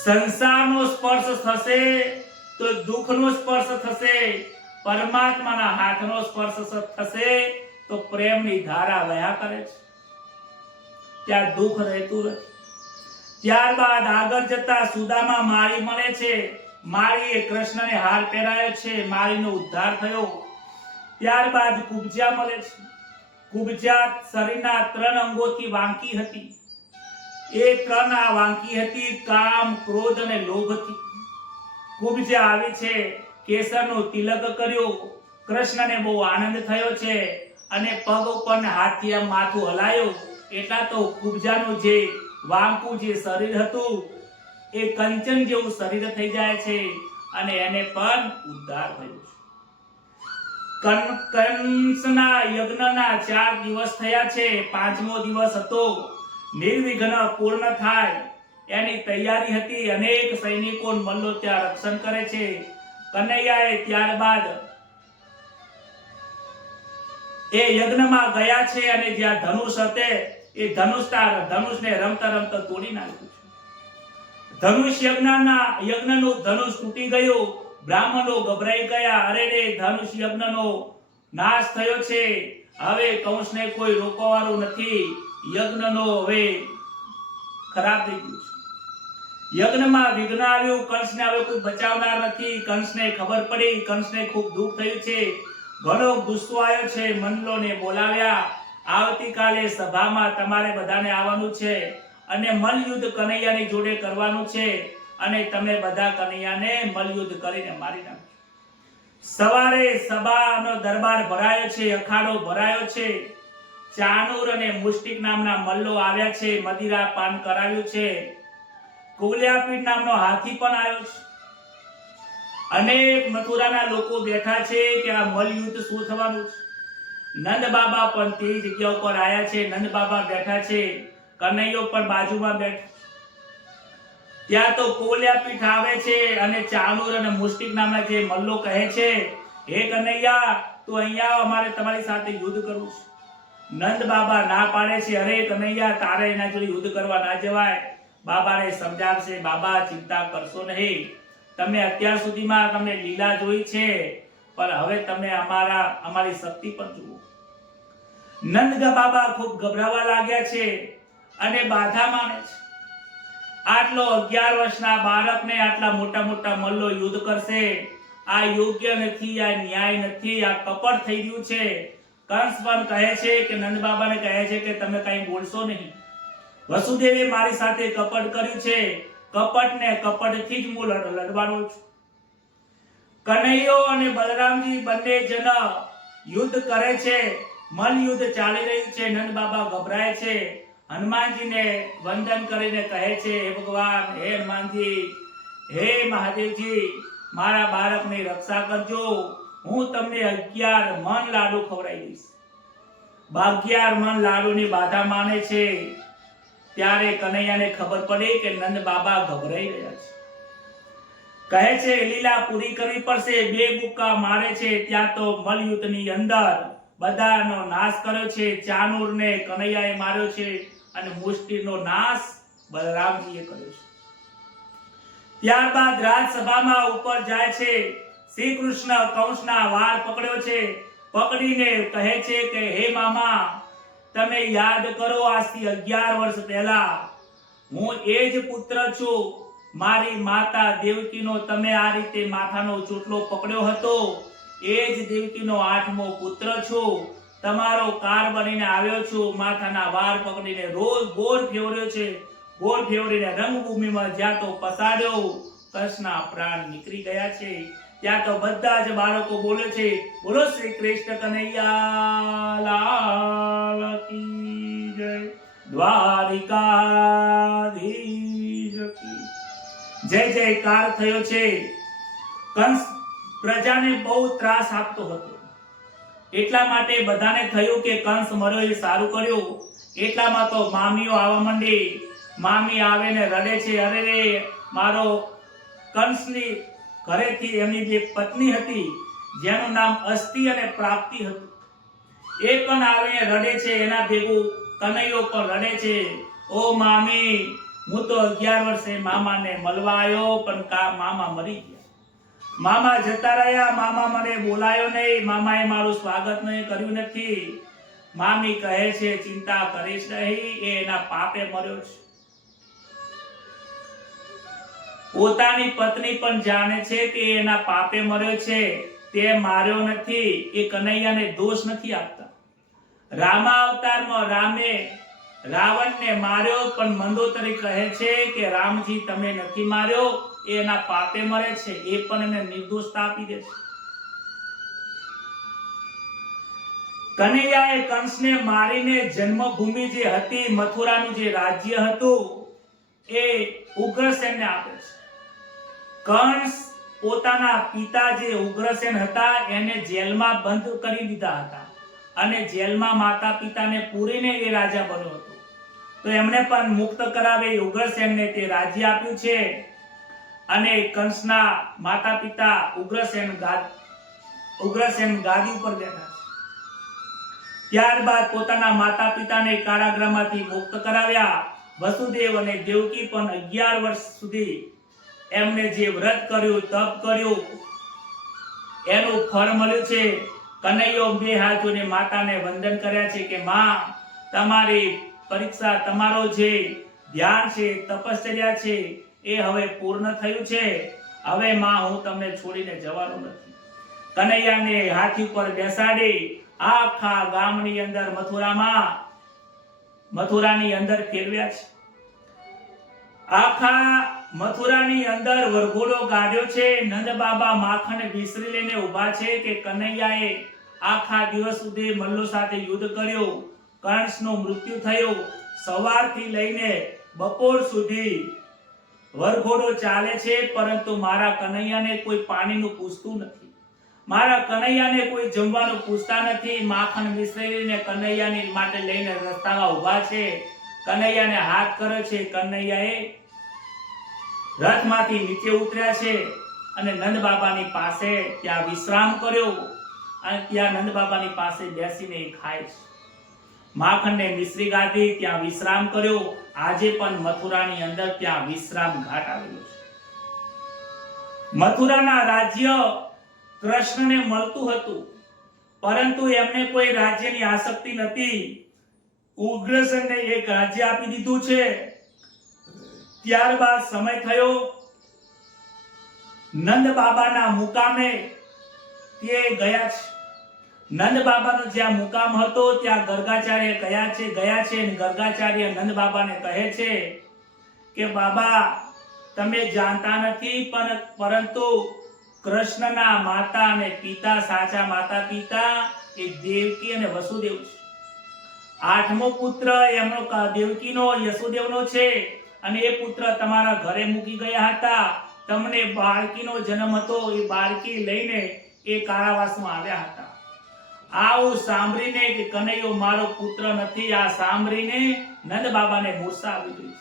સંસારનો સ્પર્શ થશે તો દુઃખનો સ્પર્શ થશે, પરમાત્માના હાથનો સ્પર્શ થશે તો પ્રેમની ધારા વહ્યા કરે છે, ત્યાં દુઃખ રહેતું નથી. ત્યારબાદ આગળ જતા સુદામા માળી મળે છે. માળીએ કૃષ્ણને હાર પહેરાયો છે. માળીનો ઉદ્ધાર થયો. ત્યારબાદ કુબજા મળે છે. કુબજા શરીરના 3 અંગોથી વાંકી હતી. એ 3 આ વાંકી હતી કામ, ક્રોધ અને લોભથી. કુબજા આવી છે. કેસરનો તિલક કર્યો. કૃષ્ણને બહુ આનંદ થયો છે અને પગ ઉપર હાથથી આમ માથું હલાયો. એટલા તો કુબજાનું જે વાંકું જે શરીર હતું એ કંચન જેવું શરીર થઈ જાય છે અને એને પણ ઉદ્ધાર થયો છે. કંસના યજ્ઞના 4 દિવસ થયા છે. 5મો દિવસ હતો. નિર્વિઘ્ન પૂર્ણ થાય એની તૈયારી હતી. અનેક સૈનિકો મલ્લો ત્યાં રક્ષણ કરે છે. કનૈયાએ ત્યારબાદ એ યજ્ઞમાં ગયા છે અને જ્યાં ધનુષ હતે એ ધનુષને રમતા રમતા તોડી નાખ્યું છે. ધનુષ યજ્ઞનું ધનુષ તૂટી ગયું. બ્રાહ્મણો ગભરાઈ ગયા. અરે રે, ધનુષ યજ્ઞનો નાશ થયો છે. હવે કંસને કોઈ રોકવાવાળું નથી. યજ્ઞનો હવે ખરાબ થઈ ગયું છે. યજ્ઞમાં વિઘ્ન આવ્યું. કંસને હવે કોઈ બચાવનાર નથી. કંસને ખબર પડી. કંસને ખૂબ દુઃખ થયું છે. ઘણો ગુસ્સો આવ્યો છે. મલ્લોને બોલાવ્યા. આવતીકાલે સભામાં તમારે બધાને આવવાનું છે અને મલયુદ્ધ કનૈયાની જોડે કરવાનું છે અને તમે બધા કનૈયાને મલયુદ્ધ કરીને મારી નાખો. સવારે સભાનો દરબાર ભરાયો છે, અખાડો ભરાયો છે. ચાનુર અને મુષ્ટિક નામના મલ્લો આવ્યા છે. મદિરા પાન કરાવ્યું છે. કુલિયાપીઠ નામનો હાથી પણ આવ્યો છે. અનેક મથુરાના લોકો બેઠા છે કે આ મલયુદ્ધ શું થવાનું છે. નંદ બાબા પણ તે જગ્યા ઉપર આયા છે. નંદ બાબા બેઠા છે. કનૈયો પણ બાજુમાં બેઠો. ત્યાં તો કોલિયાપીઠ આવે છે અને ચાનુર અને મુષ્ટિક નામના જે મલ્લો કહે છે, હે કનૈયા, તું અહીંયા આવ, અમારે તમારી સાથે યુદ્ધ કરવું છે. નંદ બાબા ના પાડે છે. અરે કનૈયા, તારે એના જોડે યુદ્ધ કરવા ના જવાય. બાબાને સમજાવશે. બાબા, ચિંતા કરશો નહીં. તમે અત્યાર સુધીમાં તમને લીલા જોઈ છે, પણ હવે તમે અમારી શક્તિ પણ જુઓ. નંદ બાબા ખૂબ ગભરાવા લાગ્યા છે અને બાધા માને છે. આટલો 11 વર્ષના બાળકને આટલા મોટા મોટા મલ્લો યુદ્ધ કરશે, આ યોગ્ય નથી, આ ન્યાય નથી, આ કપટ થઈ ગયું છે. કંસ પણ કહે છે કે નંદ બાબાને કહે છે કે તમે કઈ બોલશો નહીં. વસુદેવે મારી સાથે કપટ કર્યું છે, કપટને કપટથી જ હું લડવાનો છું. કનૈયો અને બલરામજી બંને જણ યુદ્ધ કરે છે, મલ યુદ્ધ ચાલી રહ્યું છે. નંદ બાબા ગભરાય છે, હનુમાનજીને વંદન કરીને કહે છે, હે ભગવાન, હે હનુમાનજી, હે મહાદેવજી, મારા બાળકની રક્ષા કરજો. હું તમને 11 મણ લાડુ ખવડાવી દઈશ. 11 મણ લાડુની બાધા માને છે. ત્યારે કનૈયાને ખબર પડી કે નંદ બાબા ગભરાઈ રહ્યા છે. કહે છે લીલા પૂરી કરવી પડશે. 2 બુક્કા મારે છે. ત્યાં તો મલયુદ્ધની અંદર બધાનો નાશ કર્યો છે. ચાનુરને કનૈયાએ માર્યો છે અને મુષ્ટિનો નાશ બલરામજીએ કર્યો છે. ત્યારબાદ રાજસભામાં ઉપર જાય છે. શ્રી કૃષ્ણ કંસના વાળ પકડ્યો છે. પકડીને કહે છે કે હે મામા, તમે યાદ કરો આજથી 11 વર્ષ પહેલા હું એ જ પુત્ર છું. મારી માતા દેવકીનો તમે આ રીતે માથાનો ચૂંટલો પકડ્યો હતો. એ જ દેવકીનો 8મો પુત્ર છું. તમારો કાર બનીને આવ્યો છું. માથાના વાળ પકડીને રોજ ગોળ ફેરવ્યો છે. ગોળ ફેરવીને રંગભૂમિમાં જ્યાં તો પસાડ્યો, કંસના પ્રાણ નીકળી ગયા છે. ત્યાં તો બધા જ બાળકો બોલે છે, બોલો શ્રી કૃષ્ણ કનૈયા લાલ કી જય, દ્વારિકાધીશ કી જય જયકાર થયો છે. કંસ પ્રજાને બહુ ત્રાસ આપતો હતો. એટલા માટે બધાને થયું કે કંસ મર્યો એ સારું કર્યું. એટલામાં તો મામીઓ આવવા માંડી. મામી આવે ને રડે છે, અરે રે મારો કંસની ઘરેથી એમની જે પત્ની હતી જેનું નામ અસ્તિ અને પ્રાપ્તિ હતું, એ પણ આવીને રડે છે. એના ભેગું કનૈયો પણ રડે છે. ઓ મામી, હું તો 11 વર્ષે મામાને મળવા આવ્યો, પણ મામા મરી ગયા. મામા જતા રહ્યા. મામા મને બોલાયો નહીં. મામાએ મારું સ્વાગત નહીં કર્યું નથી. મામી કહે છે ચિંતા કરીશ નહીં, એ એના પાપે મર્યો છે. પોતાની પત્ની પણ જાણે છે કે એના પાપે મર્યો છે. તે માર્યો નથી. એ કનૈયાને દોષ નથી આપતા. રામા અવતારમાં રામે રાવણને માર્યો, પણ મંદોદરી કહે છે કે રામજી તમે નથી માર્યો, એ એના પાપે મરે છે. એ પણ એને નિર્દોષતા આપી દે છે. કનૈયાએ કંસને મારીને જન્મભૂમિ જે હતી, મથુરાનું જે રાજ્ય હતું, એ ઉગ્રસેનને આપે છે. કંસ પોતાના પિતા જે ઉગ્રસેન હતા એને જેલમાં બંધ કરી દીધા હતા અને જેલમાં માતા પિતાને પૂરીને એ રાજા બન્યો હતો. તો એમણે પણ મુક્ત કરાવી ઉગ્રસેનને તે રાજ્ય આપ્યું છે અને કંસના માતા પિતા ઉગ્રસેન ગાદી ઉપર બેઠા છે. ત્યારબાદ પોતાના માતા પિતાને કારાગૃહમાંથી મુક્ત કરાવ્યા. વસુદેવ અને દેવકી પણ 11 વર્ષ સુધી એમને જે વ્રત કર્યું, તપ કર્યું, એનું ફળ મળ્યું છે. કનૈયો 2 હાથ જોડીને માતાને વંદન કર્યા છે કે માં, તમારી પરીક્ષા, તમારો જે ધ્યાન છે, તપશ્ચર્યા છે, એ હવે પૂર્ણ થયું છે. હવે માં હું તમને છોડીને જવાનો નથી. કનૈયાને હાથી ઉપર બેસાડી આખા ગામની અંદર મથુરાની અંદર ફેરવ્યા છે. આખા મથુરાની અંદર વરઘોડો ગાડ્યો છે. નંદ બાબા માખણ વિસરી લઈને ઊભા છે કે કનૈયાએ આખા દિવસ સુધી મલ્લો સાથે યુદ્ધ કર્યું. કંસનું મૃત્યુ થયું. સવારથી લઈને બપોર સુધી વરઘોડો ચાલે છે, પરંતુ મારા કનૈયાને કોઈ પાણીનું પૂછતું નથી. મારા કનૈયાને કોઈ જમવાનું પૂછતા નથી. માખણ વિસરીને કનૈયાની માટે લઈને રસ્તામાં ઊભા છે. કનૈયાને હાથ કર્યો છે. કનૈયાએ રથમાંથી નીચે ઉતર્યા છે અને નંદ બાબાની પાસે ત્યાં વિશ્રામ કર્યો અને ત્યાં નંદ બાબાની પાસે બેસીને ખાય છે. માખણને મિશ્રી ગાધી, ત્યાં વિશ્રામ કર્યો. આજે પણ મથુરાની અંદર ત્યાં વિશ્રામ ઘાટ આવેલો છે. મથુરાના રાજ્ય કૃષ્ણને મળતું હતું, પરંતુ એમને કોઈ રાજ્યની આસક્તિ નથી. ઉગ્રસેનને એક રાજ્ય આપી દીધું છે. ત્યારબાદ સમય થયો નંદ બાબાના મુકામે તે ગયા છે. નંદ બાબાનો જ્યાં મુકામ હતો ત્યાં ગર્ગાચાર્ય ગયા છે અને ગર્ગાચાર્ય નંદ બાબાને કહે છે કે બાબા, તમે જાણતા નથી પરંતુ કૃષ્ણના માતા અને પિતા, સાચા માતા પિતા એ દેવકી અને વસુદેવ છે. 8મો પુત્ર એમનો દેવકીનો, યશોદેવનો છે અને એ પુત્ર તમારા ઘરે મૂકી ગયા હતા. તમને બાળકીનો જન્મ હતો, એ બાળકી લઈને એ કારાવાસમાં આવ્યા હતા. આવું સાંભળીને કે કનૈયો મારો પુત્ર નથી, આ સાંભળીને નંદ બાબાને મૂર્છા આવી ગઈ.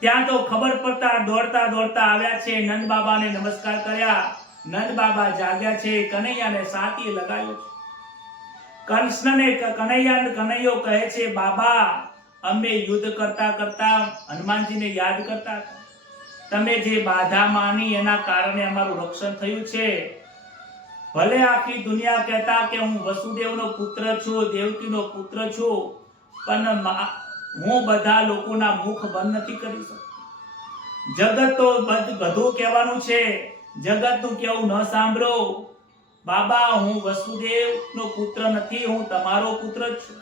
ત્યાં તો ખબર પડતા દોડતા દોડતા આવ્યા છે. નંદ બાબાને નમસ્કાર કર્યા. નંદ બાબા જાગ્યા છે. કનૈયાને સાતી લગાવ્યો છે. કનૈયો કહે છે, બાબા, અમે યુદ્ધ કરતા કરતા હનુમાનજીને યાદ કરતા હતા. તમે જે બાધા માની એના કારણે અમારું રક્ષણ થયું છે. ભલે આખી દુનિયા કહેતા કે હું વસુદેવનો પુત્ર છું, દેવકીનો પુત્ર છું, પણ હું બધા લોકોના મુખ બંધ નથી કરી શકતો. જગત તો બધું કહેવાનું છે, જગતનું કેવું ન સાંભળો. બાબા, હું વસુદેવનો પુત્ર નથી, હું તમારો પુત્ર છું.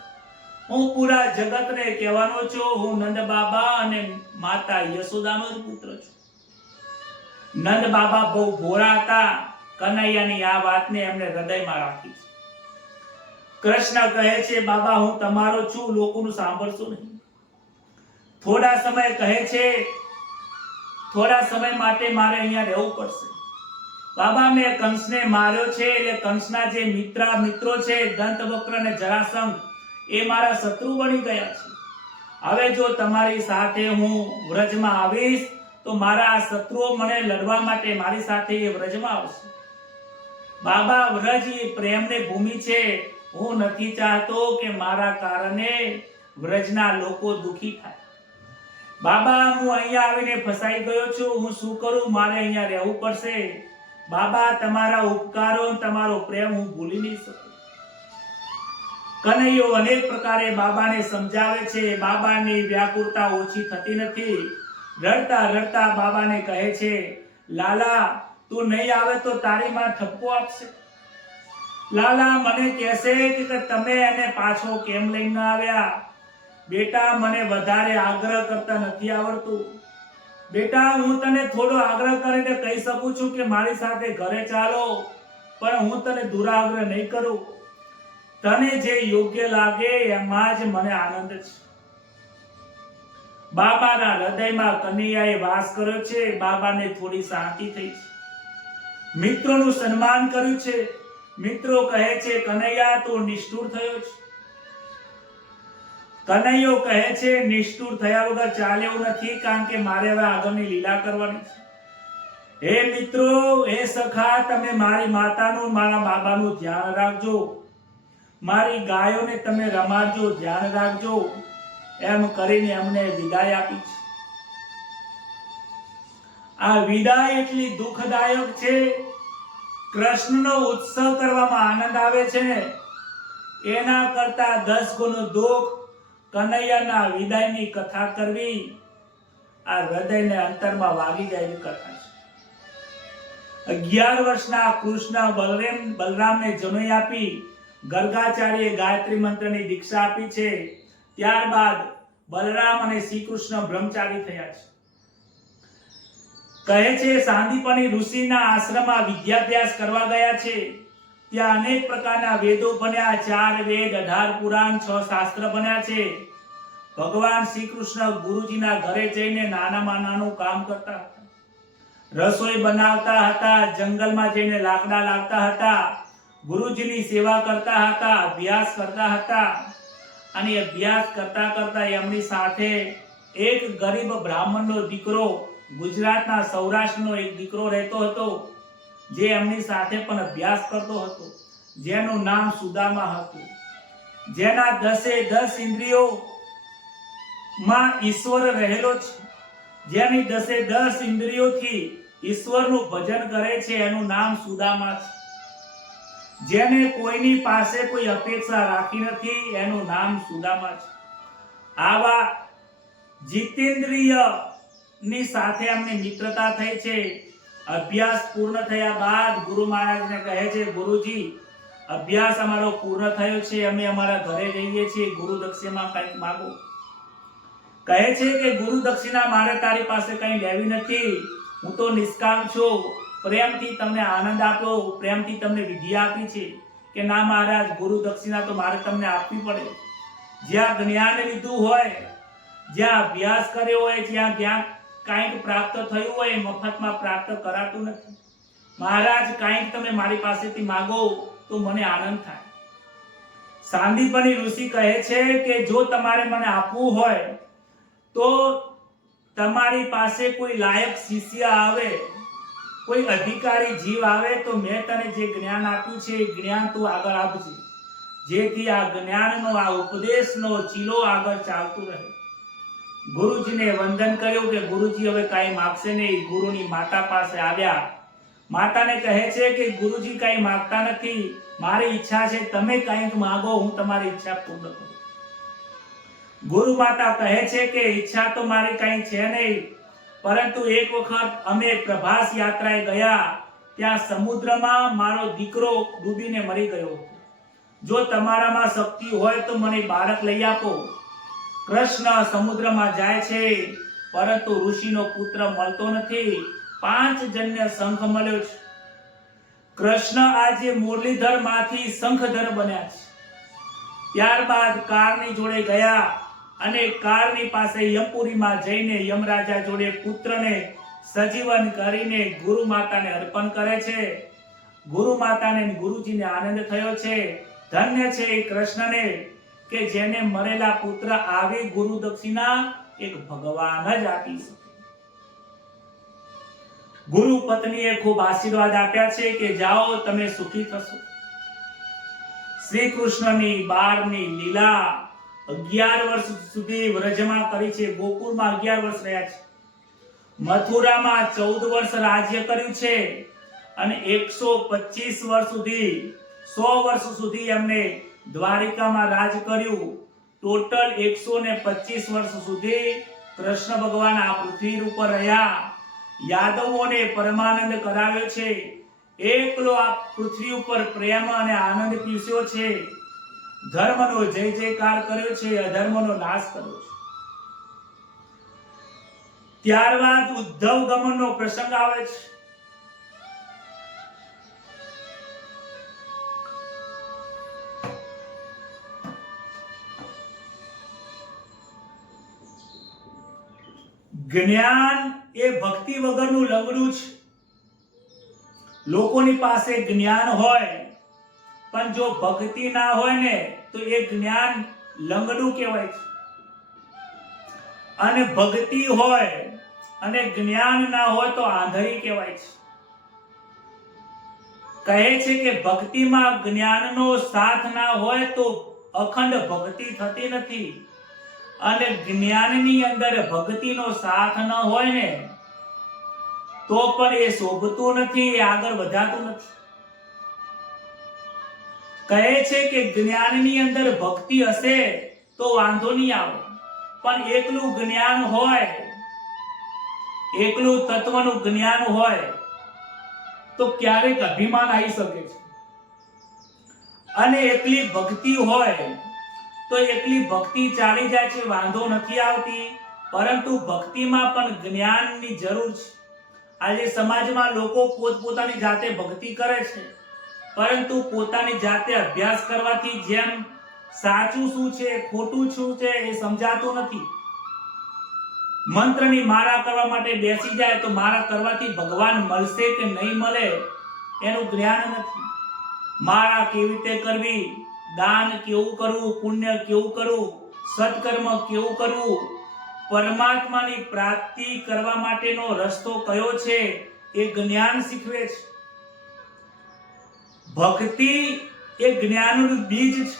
હું પૂરા જગતને કહેવાનો છું, હું નંદ બાબા અને માતા યશોદાનો જ પુત્ર છું. નંદ બાબા બહુ ભોળા હતા. કનૈયાની આ વાતને એમને હૃદયમાં રાખી છે. કૃષ્ણ કહે છે, બાબા, હું તમારો છું, લોકોનું સાંભળશો નહીં. થોડા સમય કહે છે, થોડા સમય માટે મારે અહીંયા રહેવું પડશે. બાબા, મેં કંસને માર્યો છે, એટલે કંસના જે મિત્રો છે, દંતવક્ર અને જરાસંઘ, એ મારા શત્રુ બની ગયા છે. હવે જો તમારી સાથે હું વ્રજમાં આવીશ તો મારા શત્રુઓ મને લડવા માટે મારી સાથે એ વ્રજમાં આવશે. બાબા, વ્રજ એ પ્રેમની ભૂમિ છે. હું નથી ચાહતો કે મારા કારણે વ્રજના લોકો દુખી થાય. બાબા, હું અહીંયા આવીને ફસાઈ ગયો છું, હું શું કરું? મારે અહીંયા રહેવું પડશે. બાબા, તમારા ઉપકારો, તમારો પ્રેમ હું ભૂલી નહીં શકું. કનૈયો અનેક પ્રકારે બાબાને સમજાવે છે. બાબાની વ્યાકુળતા ઓછી થતી નથી. રડતા રડતા બાબાને કહે છે, લાલા, તું નહીં આવે તો તારી માં ઠપકો આપશે. લાલા મને કહેશે કે તમે એને પાછો કેમ લઈને આવ્યા. બેટા, મને વધારે આગ્રહ કરતા નથી આવડતું. બેટા, હું તને થોડો આગ્રહ કરીને કહી શકું છું કે મારી સાથે ઘરે ચાલો, પણ હું તને દુરાગ્રહ નહીં કરું. તને જે યોગ્ય લાગે એમાં જ મને આનંદ છે. બાબાના હૃદયમાં કનૈયાએ વાસ કર્યો છે. બાબાને થોડી શાંતિ થઈ છે. મિત્રોનું સન્માન કર્યું છે. મિત્રો કહે છે, કનૈયા, તું નિષ્ઠુર થયો છે. કનૈયો કહે છે, નિષ્ઠુર થયા વગર ચાલે એવું નથી, કારણ કે મારે હવે આગળની લીલા કરવાની છે. હે મિત્રો, હે સખા, તમે મારી માતાનું, મારા બાબાનું ધ્યાન રાખજો. મારી ગાયોને તમે રમાડજો, ધ્યાન રાખજો. એમ કરીને એમને વિદાય આપી છે. આ વિદાય એટલી દુઃખદાયક છે. કૃષ્ણનો ઉત્સવ કરવામાં આનંદ આવે છે, એના કરતા 10 ગણું દુઃખ કનૈયાના વિદાયની કથા કરવી આ હૃદયને અંતરમાં વાગી જાય એવી કથા છે. 11 વર્ષના કૃષ્ણ બલરામને જનોઈ આપી ગર્ગાચાર્યે ગાયત્રી મંત્રની દીક્ષા આપી છે. ત્યારબાદ બલરામ અને શ્રી કૃષ્ણ બ્રહ્મચારી થયા છે. કહે છે, સાંદીપની ઋષિના આશ્રમમાં વિદ્યાભ્યાસ કરવા ગયા છે. ત્યાં અનેક પ્રકારના વેદો બન્યા. 4 વેદ, 18 પુરાણ, 6 શાસ્ત્ર બન્યા છે. ભગવાન શ્રી કૃષ્ણ ગુરુજીના ઘરે જઈને નાનામાં નાનું કામ કરતા હતા. રસોઈ બનાવતા હતા, જંગલમાં જઈને લાકડા લાવતા હતા, ગુરુજીની સેવા કરતા હતા, અભ્યાસ કરતા હતા. અને અભ્યાસ કરતા કરતા એમની સાથે એક ગરીબ બ્રાહ્મણનો દીકરો, ગુજરાતના સૌરાષ્ટ્રનો એક દીકરો રહેતો હતો, જે એમની સાથે પણ અભ્યાસ કરતો હતો, જેનું નામ સુદામા હતું. જેના 10 ઇન્દ્રિયો માં ઈશ્વર રહેલો છે, જેની 10 ઇન્દ્રિયોથી ઈશ્વરનું ભજન કરે છે, એનું નામ સુદામા છે. જેને કોઈની પાસે કોઈ અપેક્ષા રાખી નથી, એનું નામ સુદામા છે. આવા જીતેન્દ્રિય ની સાથે અમને મિત્રતા થઈ છે. અભ્યાસ પૂર્ણ થયા બાદ ગુરુ મહારાજને કહે છે, ગુરુજી અભ્યાસ અમારો પૂર્ણ થયો છે, અમે અમારા ઘરે જઈએ છીએ, ગુરુ દક્ષિણા કંઈક માંગો. કહે છે કે ગુરુ દક્ષિણા મારે તારી પાસે કંઈ લેવી નથી, હું તો નિષ્કામ છું, પ્રેમથી તમને આનંદ આપ્યો, પ્રેમથી તમને વિધિ આપી છે. કે ના મહારાજ, ગુરુ દક્ષિણા તો મારે તમને આપવી પડે. જ્યાં જ્ઞાન લીધું હોય, જ્યાં અભ્યાસ કર્યો હોય, જ્યાં જ્ઞાન કંઈક પ્રાપ્ત થયું હોય, મફતમાં પ્રાપ્ત કરાતું નથી. મહારાજ કંઈક તમે મારી પાસેથી માંગો તો મને આનંદ થાય. સાંદીપની ઋષિ કહે છે કે જો તમારે મને આપવું હોય તો તમારી પાસે કોઈ લાયક શિષ્ય આવે, કોઈ અધિકારી જીવ આવે તો મેં તને જે જ્ઞાન આપ્યું છે એ જ્ઞાન તું આગળ આપજે, જેથી આ જ્ઞાનનો, આ ઉપદેશનો ચીલો આગળ ચાલતું રહે. ગુરુજીને વંદન કર્યું કે ગુરુજી હવે કાંઈ માગશે નહીં. ગુરુની માતા પાસે આવ્યા. માતાને કહે છે કે ગુરુજી કાંઈ માગતા નથી, મારી ઈચ્છા છે તમે કંઈક માંગો, હું તમારી ઈચ્છા પૂર્ણ કરું. ગુરુ માતા કહે છે કે ઈચ્છા તો મારી કંઈ છે નહીં, પરંતુ એક વખત અમે પ્રભાસ યાત્રાએ ગયા, ત્યાં સમુદ્રમાં મારો દીકરો ડૂબીને મરી ગયો. જો તમારામાં શક્તિ હોય તો મને બાળક લઈ આપો. કૃષ્ણ સમુદ્રમાં જાય છે, પરંતુ ઋષિનો પુત્ર મળતો નથી. 5 જણને શંખ મળ્યો છે. કૃષ્ણ આજે મુરલીધર માંથી શંખધર બન્યા છે. ત્યારબાદ કારની જોડે ગયા અને કારની પાસે યમપુરીમાં જઈને યમરાજા જોડે પુત્રને સજીવન કરીને ગુરુ માતાને અર્પણ કરે છે. ગુરુ માતાને ગુરુજીને આનંદ થયો છે. ધન્ય છે એ કૃષ્ણને કે જેને મરેલા પુત્ર આવી ગુરુ દક્ષિણા એક ભગવાન જ આપી શકે. ગુરુ પત્નીએ ખૂબ આશીર્વાદ આપ્યા છે કે જાઓ તમે સુખી થશો. શ્રી કૃષ્ણની 12ની લીલા 11 વર્ષ સુધી વ્રજમાં કરી છે. ગોકુળમાં 11 વર્ષ રહ્યા છે. મથુરામાં 14 વર્ષ રાજ્ય કર્યું છે અને 125 વર્ષ સુધી 100 વર્ષ સુધી એમને દ્વારિકામાં રાજ કર્યું. ટોટલ 125 વર્ષ સુધી કૃષ્ણ ભગવાન આ પૃથ્વી ઉપર રહ્યા. યાદવોને પરમાનંદ કરાવ્યો છે. એકલો આ પૃથ્વી ઉપર પ્રેમ અને આનંદ પીસ્યો છે. ધર્મનો જય જયકાર કર્યો છે, અધર્મનો નાશ કર્યો છે. ત્યારબાદ ઉદ્ધવ ગમનનો પ્રસંગ આવે છે. જ્ઞાન એ ભક્તિ વગરનું લંગડું છે. લોકોની પાસે જ્ઞાન હોય પણ જો ભક્તિ ના હોય ને તો એ જ્ઞાન લંગડું કહેવાય છે. અને ભક્તિ હોય અને જ્ઞાન ના હોય તો આંધળી કહેવાય છે. કહે છે કે ભક્તિમાં જ્ઞાનનો સાથ ના હોય તો અખંડ ભક્તિ થતી નથી, અને જ્ઞાનની અંદર ભક્તિનો સાથ ન હોય ને તો પણ એ શોભતું નથી, એ આગળ વધાતું નથી. કહે છે કે જ્ઞાનની અંદર ભક્તિ હશે તો વાંધો નહીં આવે, પણ એકલું જ્ઞાન હોય, એકલું તત્વનું જ્ઞાન હોય તો ક્યારેક અભિમાન આવી શકે છે. અને એકલી ભક્તિ હોય તો એકલી ભક્તિ ચાલી જાય છે, વાંધો નથી આવતી, પરંતુ ભક્તિમાં પણ જ્ઞાનની જરૂર છે. આજે સમાજમાં લોકો પોતપોતાની જાતે ભક્તિ કરે છે, પરંતુ પોતાની જાતે અભ્યાસ કરવાથી જેમ સાચું શું છે, ખોટું શું છે એ સમજાતું નથી. મંત્રની માળા કરવા માટે બેસી જાય તો માળા કરવાથી ભગવાન મળશે કે નહીં મળે એનું જ્ઞાન નથી. માળા કેવી રીતે કરવી, દાન કેવું કરવું, પુણ્ય કેવું કરવું, સત્કર્મ કેવું કરવું, પરમાત્માની પ્રાપ્તિ કરવા માટેનો રસ્તો કયો છે એ જ્ઞાન શીખવે છે. ભક્તિ એ જ્ઞાનનું બીજ છે.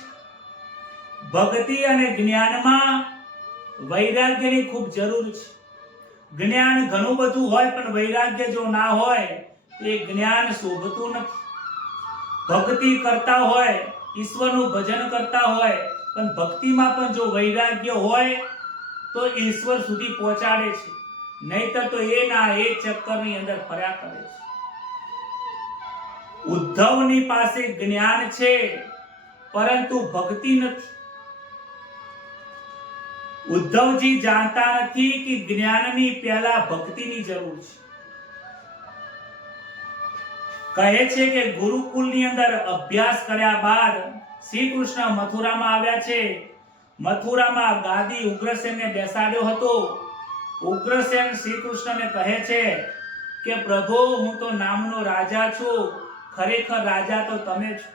ભક્તિ અને જ્ઞાનમાં વૈરાગ્યની ખૂબ જરૂર છે. જ્ઞાન ઘણું બધું હોય પણ વૈરાગ્ય જો ના હોય તો એ જ્ઞાન શોભતું નથી. ભક્તિ કરતા હોય, ઈશ્વરનું ભજન કરતા હોય, પણ ભક્તિમાં પણ જો વૈરાગ્ય હોય તો ઈશ્વર સુધી પહોંચાડે છે. નહીતર તો એના એ ચક્કરની અંદર ફર્યા કરે છે. ઉદ્ધવની પાસે જ્ઞાન છે પરંતુ ભક્તિ નથી. ઉદ્ધવજી જાણતા નથી કે જ્ઞાનની પહેલા ભક્તિની જરૂર છે. કહે છે કે ગુરુકુળની અંદર અભ્યાસ કર્યા બાદ શ્રી કૃષ્ણ મથુરામાં આવ્યા છે. મથુરામાં ગાદી ઉગ્રસેનને બેસાડ્યો હતો. ઉગ્રસેન શ્રી કૃષ્ણને કહે છે કે પ્રભુ, હું તો નામનો રાજા છું, ખરેખર રાજા તો તમે છો.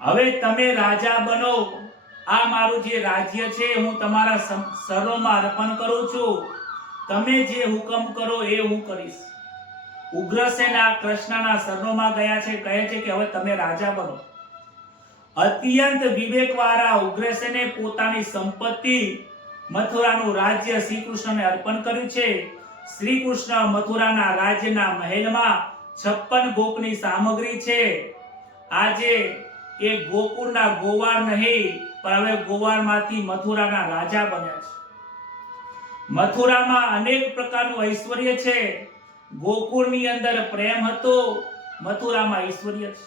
હવે તમે રાજા બનો. આ મારું જે રાજ્ય છે હું તમારા શરણોમાં અર્પણ કરું છું. તમે જે હુકમ કરો એ હું કરીશ. ઉગ્રસેન આ કૃષ્ણના શરણોમાં ગયા છે. કહે છે કે હવે તમે રાજા બનો. અત્યંત વિવેકવાળા ઉગ્રસેને પોતાની સંપત્તિ, મથુરાનું રાજ્ય શ્રી કૃષ્ણને અર્પણ કર્યું છે. શ્રી કૃષ્ણ મથુરાના રાજ્યના મહેલમાં 56 ભોગની સામગ્રી છે. આજે એ ગોકુળના ગોવાળ નહીં, પણ હવે ગોવાળમાંથી મથુરાના રાજા બન્યા છે. મથુરામાં અનેક પ્રકારનું ઐશ્વર્ય છે. ગોકુળની અંદર પ્રેમ હતો, મથુરામાં ઐશ્વર્ય છે.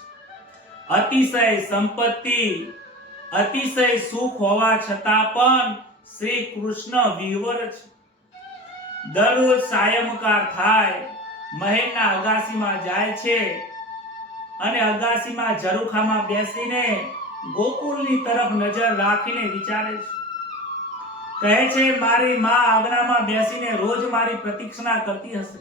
અતિશય સંપત્તિ, અતિશય સુખ હોવા છતાં પણ શ્રી કૃષ્ણ વિહવર છે. દરરોજ સાયંકાળ થાય, મહેલના અગાસીમાં જાય છે અને અગાસીમાં ઝરૂખામાં બેસીને ગોકુળની તરફ નજર રાખીને વિચારે છે. કહે છે મારી માં આંગણામાં બેસીને રોજ મારી પ્રતીક્ષા કરતી હશે.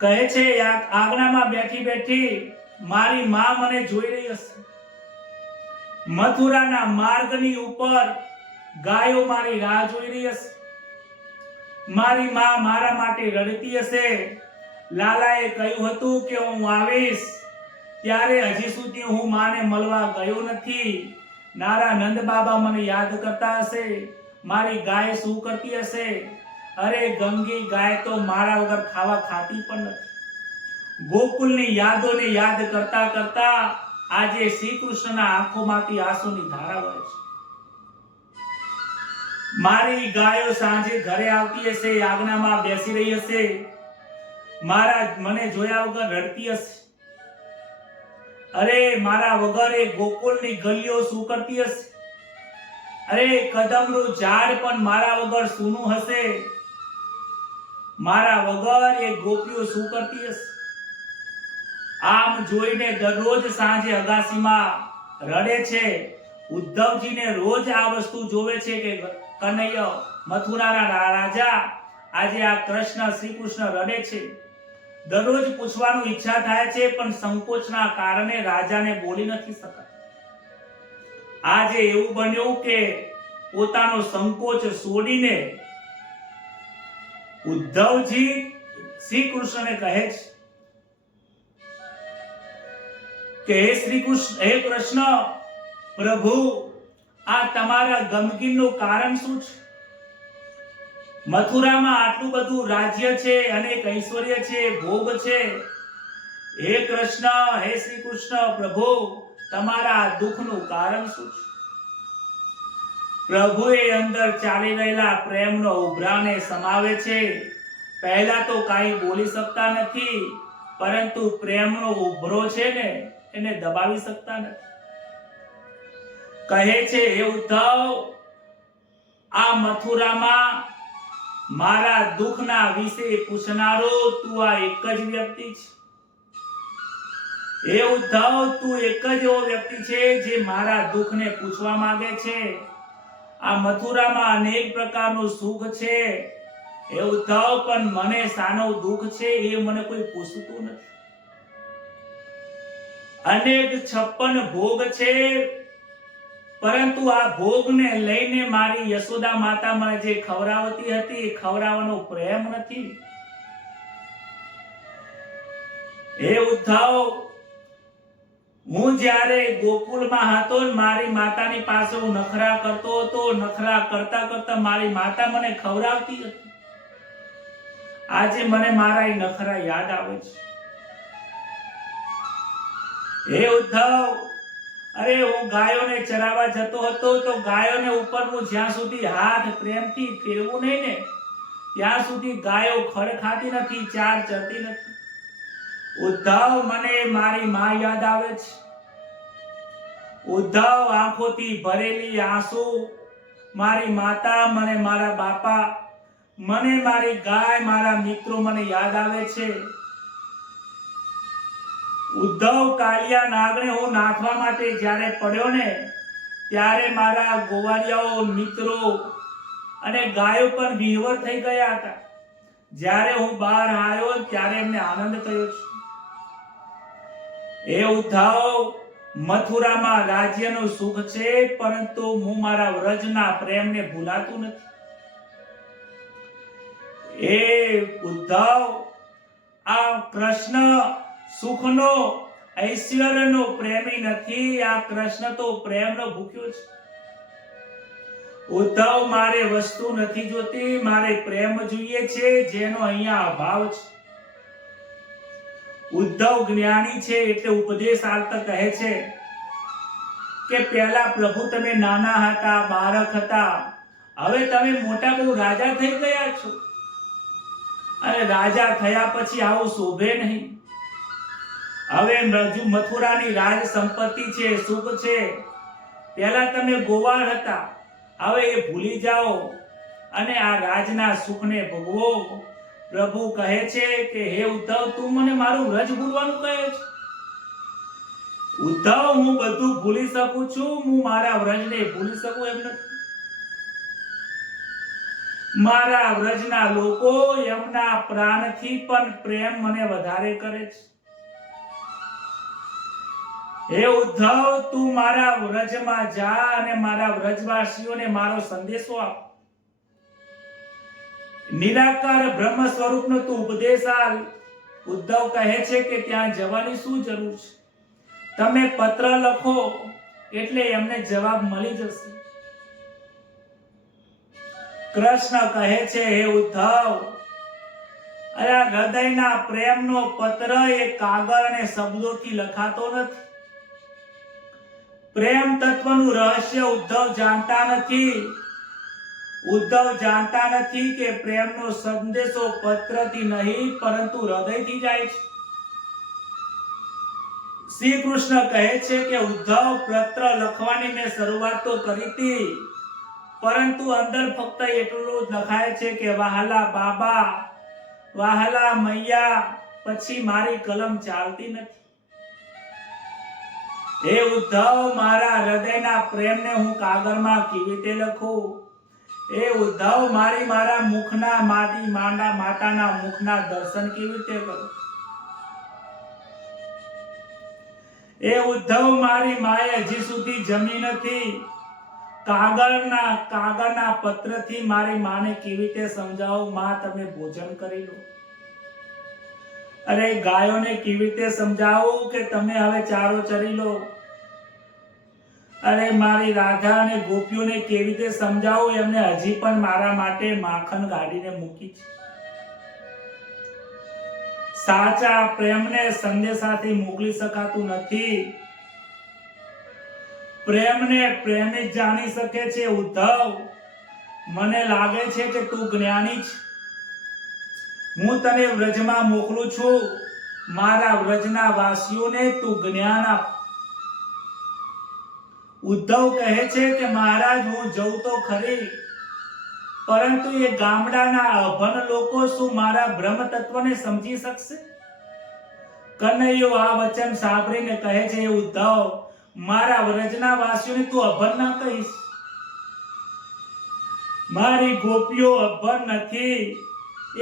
કહે છે આંગણામાં બેઠી બેઠી મારી માં મને જોઈ રહી હશે. મથુરાના માર્ગની ઉપર ગાયો મારી રાહ જોઈ રહી હશે. મારી માં મારા માટે રડતી હશે. લાલાએ કહ્યું હતું કે હું આવીશ, ત્યારે હજી સુધી હું માને મળવા ગયો નથી. નારા નંદ બાબા મને યાદ કરતા હશે. મારી ગાય શું કરતી હશે? અરે ગંગી ગાય તો મારા વગર ખાવા ખાતી પણ નથી. ગોકુળની યાદોને યાદ કરતા કરતા આજે શ્રી કૃષ્ણના આંખોમાંથી આંસુની ધારા વહે છે. મારી ગાયો સાંજે ઘરે આવતી હશે, આંગણામાં બેસી રહી હશે. મારા મને જોયા વગર રડતી હશે. અરે મારા વગર એ ગોકુળની ગલીઓ શું કરતી હશે? અરે કદમનું ઝાડ પણ મારા વગર સૂનું હશે. મારા વગર એ ગોપીઓ શું કરતી હશે? આમ જોઈને દરરોજ સાંજે અગાસીમાં રડે છે. ઉદ્ધવજીને રોજ આ વસ્તુ જોવે છે કે કનૈયા મથુરાના રાજા આજે આ કૃષ્ણ શ્રી કૃષ્ણ રડે છે. દરરોજ પૂછવાનું ઈચ્છા થાય છે પણ સંકોચના કારણે રાજાને બોલી નથી શકતા. આજે એવું બન્યું કે પોતાનો સંકોચ છોડીને ઉદ્ધવજી શ્રી કૃષ્ણને કહે છે કે હે શ્રી કૃષ્ણ, હે કૃષ્ણ પ્રભુ, આ તમારા ગમગીનનું કારણ શું છે? મથુરામાં આટલું બધું રાજ્ય છે, અનેક ઐશ્વર્ય છે, ભોગ છે. હે કૃષ્ણ, હે શ્રી કૃષ્ણ પ્રભુ, તમારા દુઃખનું કારણ શું છે? પ્રભુએ અંદર ચાલી રહેલા પ્રેમનો ઉભરાને સમાવે છે. પહેલા તો કાંઈ બોલી શકતા નથી, પરંતુ પ્રેમનો ઉભરો છે ને એને દબાવી શકતા નથી. કહે છે હે ઉદ્ધવ, આ મથુરામાં મારા દુઃખના વિશે પૂછનારો તું આ એક જ વ્યક્તિ છે. હે ઉદ્ધવ, તું એક જ એવો વ્યક્તિ છે જે મારા દુઃખને પૂછવા માંગે છે. આ મથુરામાં અનેક પ્રકારનું સુખ છે. હે ઉદ્ધવ, પણ મને શાનું દુઃખ છે એ મને કોઈ પૂછતું નથી. અનેક 56 ભોગ છે, પરંતુ આ ભોગને લઈને મારી યશોદા માતા મને જે ખવડાવતી હતી એ ખવડાવવાનો પ્રેમ નથી. હે ઉદ્ધવ, હું જ્યારે ગોકુળમાં હતો ને મારી માતાની પાસે હું નખરા કરતો હતો, નખરા કરતા કરતા મારી માતા મને ખવડાવતી હતી. આજે મને મારા એ નખરા યાદ આવે છે. હે ઉદ્ધવ, અરે હું ગાયોને ચરાવવા જતો હતો તો ગાયોને ઉપરનું જ્યાં સુધી હાથ પ્રેમથી ફેરવું નહીં ને ત્યાં સુધી ગાયો ખડ ખાતી નથી, ચાર ચરતી નથી. ઉદ્ધવ, મને મારી માં યાદ આવે છે. ઉદ્ધવ, આંખોથી ભરેલી આંસુ, મારી માતા, મને મારા બાપા, મને મારી ગાય, મારા મિત્રો મને યાદ આવે છે. ઉદ્ધવ, કાલિયા નાગને હું નાથવા માટે જ્યારે પડ્યો ને ત્યારે મારા ગોવાળિયાઓ, મિત્રો અને ગાયો પણ વિહવર થઈ ગયા હતા. જ્યારે હું બહાર આવ્યો ત્યારે એમને આનંદ થયો છે. એ ઉદ્ધવ, મથુરામાં રાજ્યનું સુખ છે, પરંતુ હું મારા વ્રજના પ્રેમને ભૂલાતું નથી. એ ઉદ્ધવ, આ કૃષ્ણ સુખનો, ઐશ્વર્યનો પ્રેમી નથી. આ કૃષ્ણ તો પ્રેમનો ભૂખ્યો છે. ઉદ્ધવ, મારે વસ્તુ નથી જોતી, મારે પ્રેમ જોઈએ છે, જેનો અહીંયા અભાવ છે. ઉદ્ધવ જ્ઞાની છે એટલે ઉપદેશ આપતા કહે છે કે પહેલા પ્રભુ તમે નાના હતા, બાળક હતા, હવે તમે મોટા બહુ રાજા થઈ ગયા છો, અને રાજા થયા પછી આવું શોભે નહીં. હવે મથુરાની રાજ સંપત્તિ છે, સુખ છે. પહેલા તમે ગોવાળ હતા, હવે એ ભૂલી જાઓ અને આ રાજના સુખને ભોગવો. પ્રભુ કહે છે કે હે ઉદ્ધવ, તું મને મારું વ્રજ ભૂલવાનું કહે છે. ઉદ્ધવ, હું બધું ભૂલી શકું છું, હું મારા વ્રજને ભૂલી શકું એમ નથી. મારા વ્રજના લોકો એમના પ્રાણથી પણ પ્રેમ મને વધારે કરે છે. હે ઉદ્ધવ, તું મારા વ્રજમાં જા અને મારા વ્રજવાસીઓને મારો સંદેશો આપ. નિરાકાર બ્રહ્મ સ્વરૂપનો તું ઉપદેશ આપ. ઉદ્ધવ કહે છે કે ત્યાં જવાની શું જરૂર છે? તમે પત્ર લખો એટલે એમને જવાબ મળી જશે. કૃષ્ણ કહે છે હે ઉદ્ધવ, આ હૃદયના પ્રેમનો પત્ર એ કાગળ અને શબ્દોથી લખાતો નથી. પ્રેમ તત્વનું રહસ્ય ઉદ્ધવ જાણતા નથી. ઉદ્ધવ જાણતા નથી કે પ્રેમનો સંદેશો પત્રથી નહીં પરંતુ હૃદયથી જાય છે. શ્રી કૃષ્ણ કહે છે કે ઉદ્ધવ, પત્ર લખવાની મેં શરૂઆત તો કરી હતી, પરંતુ અંદર ફક્ત એટલું જ લખાય છે કે વહાલા બાબા, વહાલા મૈયા, પછી મારી કલમ ચાલતી નથી. હે ઉદ્ધવ, મારા હૃદયના પ્રેમને હું કાગળમાં કેવી રીતે લખું? એ ઉદ્ધવ, મારા મુખના માતાના મુખના દર્શન કેવી રીતે કરું? એ ઉદ્ધવ, મારી માએ હજી સુધી જમી નથી. કાગળના પત્રથી મારી માને કેવી રીતે સમજાવું, માં તમે ભોજન કરી લો? અરે ગાયોને કેવી રીતે સમજાવું કે તમે હવે ચારો ચરી લો? અરે મારી રાધા અને ગોપીઓને કેવી રીતે સમજાવું, એમને હજી પણ મારા માટે માખણ કાઢીને મૂકી છે. સાચા પ્રેમને સંદેશાથી મોકલી શકાતું નથી. પ્રેમને પ્રેમી જ જાણી શકે છે. ઉદ્ધવ, મને લાગે છે કે તું જ્ઞાની છે. હું તને વ્રજમાં મોકલું છું. મારા વ્રજના વાસીઓને તું જ્ઞાન આપ. ઉદ્ધવ કહે છે કે મહારાજ, હું જઉં તો ખરી, પરંતુ એ ગામડાના અભણ લોકો શું મારા બ્રહ્મ તત્વને સમજી શકશે? કનૈયો આ વચન સાંભળીને કહે છે, ઉદ્ધવ, મારા વ્રજના વાસીઓને તું અભણ ના કહીશ. મારી ગોપીઓ અભણ નથી.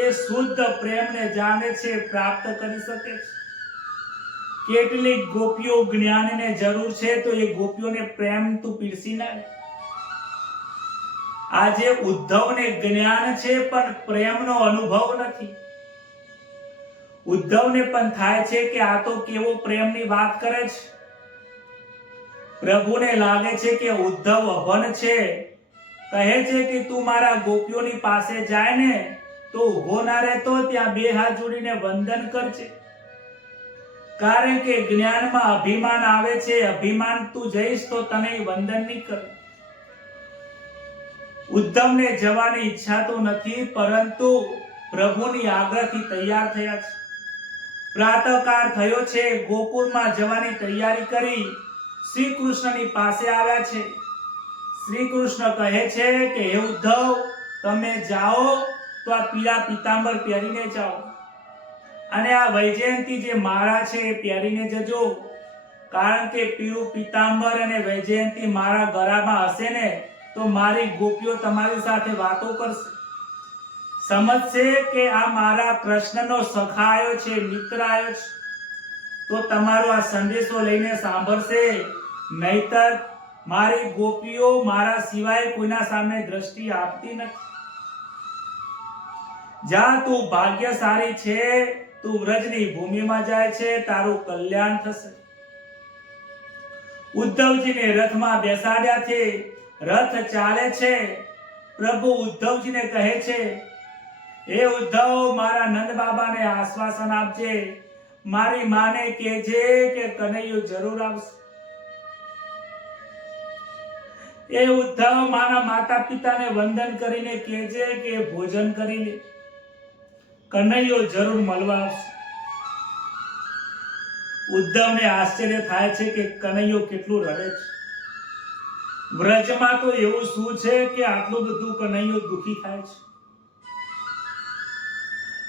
એ શુદ્ધ પ્રેમને જાણે છે, પ્રાપ્ત કરી શકે છે. કેટલીક ગોપીઓ જ્ઞાનને જરૂર છે, તો એ ગોપીઓને પ્રેમ તું પીરસી ના. આજે ઉદ્ધવને જ્ઞાન છે પણ પ્રેમનો અનુભવ નથી. ઉદ્ધવને પણ થાય છે કે આ તો કેવો પ્રેમની વાત કરે છે. પ્રભુને લાગે છે કે ઉદ્ધવ અભણ છે. કહે છે કે તું મારા ગોપીઓની પાસે જાય ને તો ઉભો ના રહેતો, ત્યાં બે હાથ જોડીને વંદન કરજે. કારણ કે જ્ઞાનમાં અભિમાન આવે છે. અભિમાન તું જઈશ તો તને વંદન નહીં કરે. ઉદ્ધવને જવાની ઈચ્છા તો નથી, પરંતુ પ્રભુની આગ્રહથી તૈયાર થયા છે. પ્રાતઃકાળ થયો છે, ગોકુળમાં જવાની તૈયારી કરી શ્રી કૃષ્ણની પાસે આવ્યા છે. શ્રી કૃષ્ણ કહે છે કે હે ઉદ્ધવ, તમે જાઓ તો આ પીળા પીતાંબર પહેરીને જાઓ, અને આ વૈજયંતી જે માળા છે એ પહેરીને જજો. કારણ કે પીળું પીતાંબર અને વૈજયંતી મારા ગળામાં હશે ને તો મારી ગોપીઓ તમારી સાથે વાતો કરશે, સમજશે કે આ મારા કૃષ્ણનો સખા આવ્યો છે, મિત્ર આવ્યો છે, તો તમારો આ સંદેશો લઈને સાંભળશે. નહીતર મારી ગોપીઓ મારા સિવાય કોઈના સામે દ્રષ્ટિ આપતી નથી. જા, તું ભાગ્યશાળી છે, તું વ્રજની ભૂમિમાં જાય છે, તારું કલ્યાણ થશે. ઉદ્ધવજીને રથમાં બેસાડ્યા છે, રથ ચાલે છે. પ્રભુ ઉદ્ધવજીને કહે છે, હે ઉદ્ધવ, મારા નંદ બાબાને આશ્વાસન આપજે, મારી માને કહેજે કે કનૈયો જરૂર આવશે. એ ઉદ્ધવ, મારા માતા પિતાને વંદન કરીને કહેજે કે ભોજન કરી લે, કનૈયો જરૂર મળવા આવશે. ઉદ્ધવને આશ્ચર્ય થાય છે કે કનૈયો કેટલું રડે છે. વ્રજમાં તો એવું શું છે કે આટલું બધું કનૈયો દુખી થાય છે.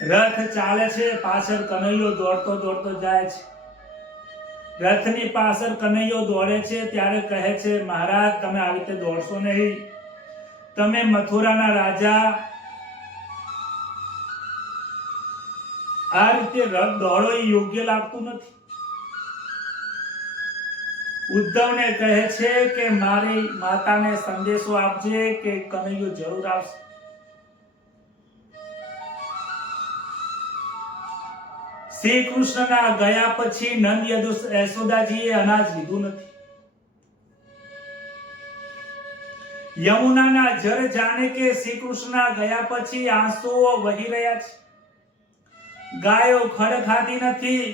રથ ચાલે છે, પાછળ કનૈયો દોડતો દોડતો જાય છે. રથની પાછળ કનૈયો દોડે છે ત્યારે કહે છે, મહારાજ, તમે આવી રીતે દોડશો નહીં. તમે મથુરાના રાજા, આ રીતે રથ દોડો એ યોગ્ય લાગતું નથી. ઉદ્ધવને કહે છે કે મારી માતાને સંદેશો આપજે કે કનૈયો જરૂર આવશે. શ્રી કૃષ્ણના ગયા પછી નંદ યશોદાજીએ અનાજ લીધું નથી. યમુનાના જળ જાણે કે શ્રી કૃષ્ણના ગયા પછી આંસુઓ વહી રહ્યા છે. ગાયો ખડ ખાધી નથી,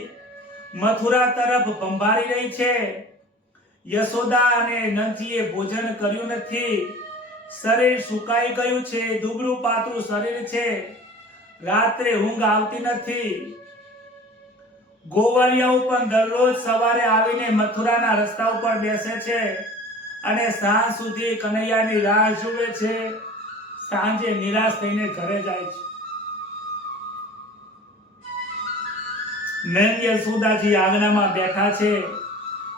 મથુરા તરફ ભંભારી રહી છે. યશોદા અને નંદજીએ ભોજન કર્યું નથી. શરીર સુકાઈ ગયું છે, દુબળું પાતળું શરીર છે. રાત્રે ઊંઘ આવતી નથી. ગોવાળિયાઓ પણ દરરોજ સવારે આવીને મથુરાના રસ્તા ઉપર બેસે છે અને સાંજ સુધી કનૈયાની રાહ જુએ છે. સાંજે નિરાશ થઈને ઘરે જાય છે. નંદ યશોદાજી આંગણામાં બેઠા છે.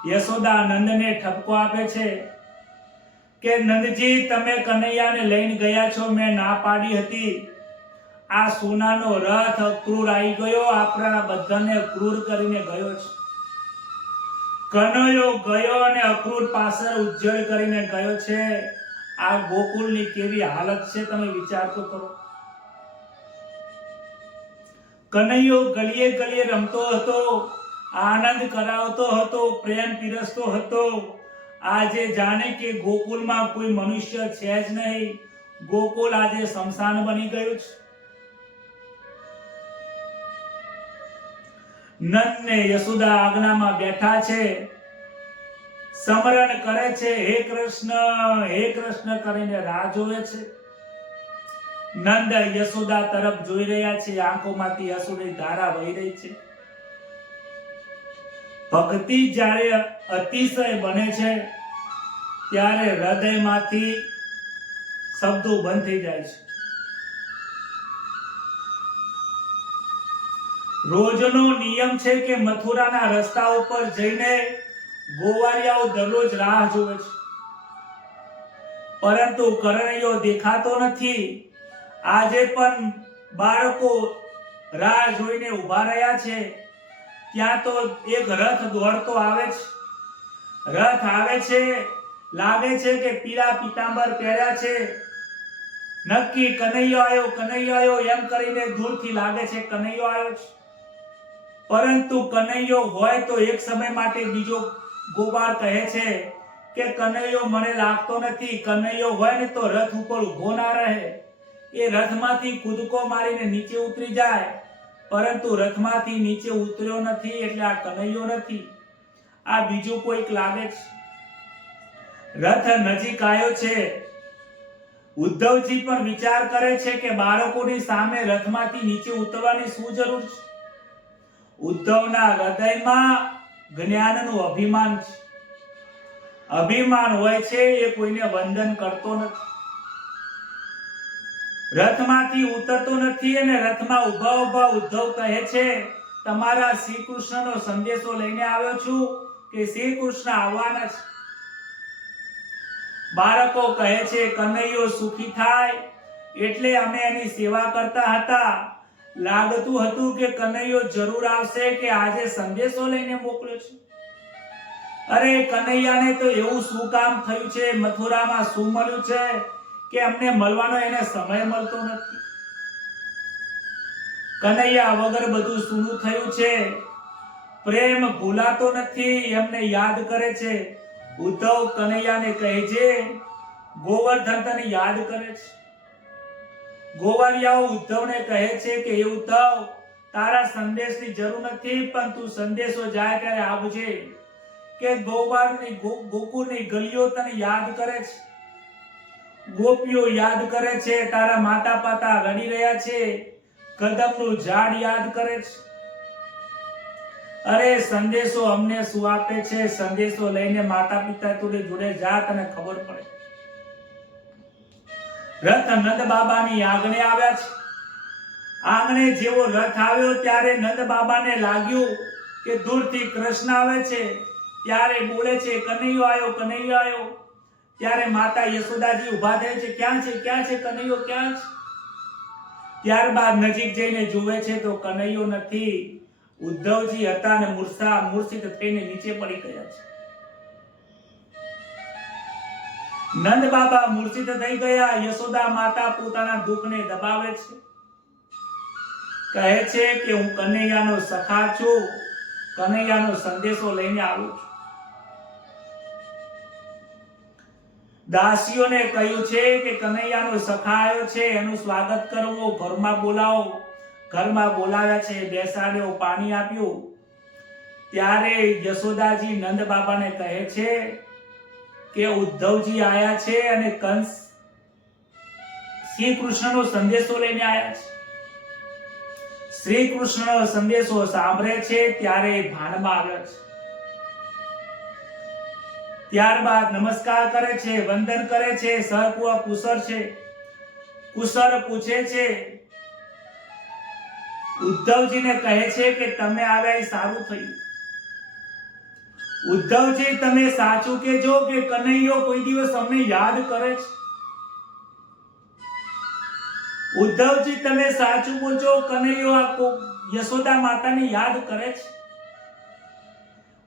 યશોદા નંદને ઠપકો આપે છે કે નંદજી, તમે કનૈયાને લઈને ગયા છો, મેં ના પાડી હતી. આ સોનાનો રથ અક્રૂર આવી ગયો, આપણા બધાને ક્રૂર કરીને ગયો છે. કનૈયો ગયો અને અક્રૂર પાછળ ઉજ્જડ કરીને ગયો છે. આ ગોકુળની કેવી હાલત છે, તમે વિચાર તો કરો. કનૈયો ગલીએ ગલીએ રમતો હતો, આનંદ કરાવતો હતો, પ્રેમ પીરસતો હતો. આજે જાણે કે ગોકુળમાં કોઈ મનુષ્ય છે જ નહીં. ગોકુળ આજે સ્મશાન બની ગયું છે. નંદ ને યશોદા આજ્ઞામાં બેઠા છે, સ્મરણ કરે છે, હે કૃષ્ણ કરીને રાહ જોવે છે. નંદ યશોદા તરફ જોઈ રહ્યા છે, આંખોમાંથી અશ્રુની ધારા વહી રહી છે. ભક્તિ જ્યારે અતિશય બને છે ત્યારે હૃદયમાંથી શબ્દો બંધ થઈ જાય છે. રોજનો નિયમ છે કે મથુરાના રસ્તા ઉપર જઈને ગોવાળિયાઓ દરરોજ રાહ જોવે છે, પરંતુ કનૈયો દેખાતો નથી. આજે પણ બાળકો રાહ જોઈને ઊભા રહ્યા છે. ત્યાં તો એક રથ દોડતો આવે છે. રથ આવે છે, લાગે છે કે પીળા પીતાંબર પહેર્યા છે. નક્કી કનૈયો આવ્યો એમ કરીને દૂરથી લાગે છે કનૈયો આવ્યો છે. પરંતુ કનૈયો હોય તો એક સમય માટે બીજો ગોપાળ કહે છે કે કનૈયો મને લાગતો નથી. કનૈયો હોય ને તો રથ ઉપર ઊભો ના રહે, એ રથમાંથી કૂદકો મારીને નીચે ઉતરી જાય પરંતુ રથમાંથી નીચે ઉતર્યો નથી, એટલે આ કનૈયો નથી, આ બીજું કોઈક લાગે છે. રથ નજીક આવ્યો છે. ઉદ્ધવજી પણ વિચાર કરે છે કે બાળકોની સામે રથમાંથી નીચે ઉતરવાની શું જરૂર છે. ઉદ્ધવના હૃદયમાં જ્ઞાનનું અભિમાન છે. અભિમાન હોય છે એ કોઈને વંદન કરતો નથી, રથમાંથી ઉતરતો નથી. અને રથમાં ઉભા ઉભા ઉદ્ધવ કહે છે, તમારા શ્રી કૃષ્ણનો સંદેશો લઈને આવ્યો છું કે શ્રી કૃષ્ણ આવવાના છે. બાળકો કહે છે, કનૈયો સુખી થાય એટલે અમે એની સેવા કરતા હતા. લાગતું હતું કે કનૈયો જરૂર આવશે, કે આજે સંદેશો લઈને મોકલ્યો છે. અરે કનૈયાને તો એવું શું કામ થયું છે, મથુરામાં શું મળ્યું છે કે અમને મળવાનો એને સમય મળતો નથી. કનૈયા વગર બધું સૂનું થયું છે. પ્રેમ ભૂલાતો નથી, એમને યાદ કરે છે. ઉદ્ધવ કનૈયાને કહે છે, ગોવર્ધન તને યાદ કરે છે. ગોવાળિયાઓ ઉદ્ધવને કહે છે કે એ ઉદ્ધવ, તારા સંદેશની જરૂર નથી, પણ તું સંદેશો જાય ત્યારે આવજે, કે ગોકુળની ગલીઓ તને યાદ કરે છે, ગોપીઓ યાદ કરે છે, તારા માતા પિતા રડી રહ્યા છે, કદમનું ઝાડ યાદ કરે છે. અરે સંદેશો અમને શું આપે છે, સંદેશો લઈને માતા પિતા જોડે જા, તને ખબર પડે. રથ નંદ બાબાની આંગણે આવ્યા છે. આંગણે જેવો રથ આવ્યો ત્યારે નંદ બાબાને લાગ્યું કે દૂરથી કૃષ્ણ આવે છે. ત્યારે બોલે છે, કનૈયો આવ્યો, કનૈયો આવ્યો. ત્યારે માતા યશોદાજી ઊભા થાય છે, ક્યાં છે, ક્યાં છે કનૈયો, ક્યાં છે? ત્યારબાદ નજીક જઈને જુએ છે તો કનૈયો નથી. ઉદ્ધવજી હતા ને મૂર્છિત થઈને નીચે પડી ગયા છે. નંદ બાબા મૂર્છિત થઈ ગયા. યશોદા માતા પોતાના દુઃખને દબાવે છે, કહે છે કે હું કનૈયાનો સખા છું, કનૈયાનો સંદેશો લઈને આવું છું. દાસીઓને કહ્યું છે કે કનૈયાનો સખા આવ્યો છે, એનું સ્વાગત કરવું, ઘરમાં બોલાવો. ઘરમાં બોલાવ્યા છે, બેસાડ્યો, પાણી આપ્યું. ત્યારે યશોદાજી નંદ બાબાને કહે છે કે ઉદ્ધવજી આયા છે અને કંસ શ્રી કૃષ્ણનો સંદેશો લઈને આયા છે. શ્રી કૃષ્ણનો સંદેશો સાંભળે છે ત્યારે ભાનમાં આવ્યા છે. ત્યારબાદ નમસ્કાર કરે છે, વંદન કરે છે, સરકુવા કુશળ છે, કુશળ પૂછે છે. ઉદ્ધવજીને કહે છે કે તમે આવ્યા એ સારું થયું. ઉદ્ધવજી તમે સાચું કહેજો કે કનૈયો કોઈ દિવસ અમને યાદ કરે છે. ઉદ્ધવજી તમે સાચું બોલજો, કનૈયો આ યશોદા માતાને યાદ કરે છે.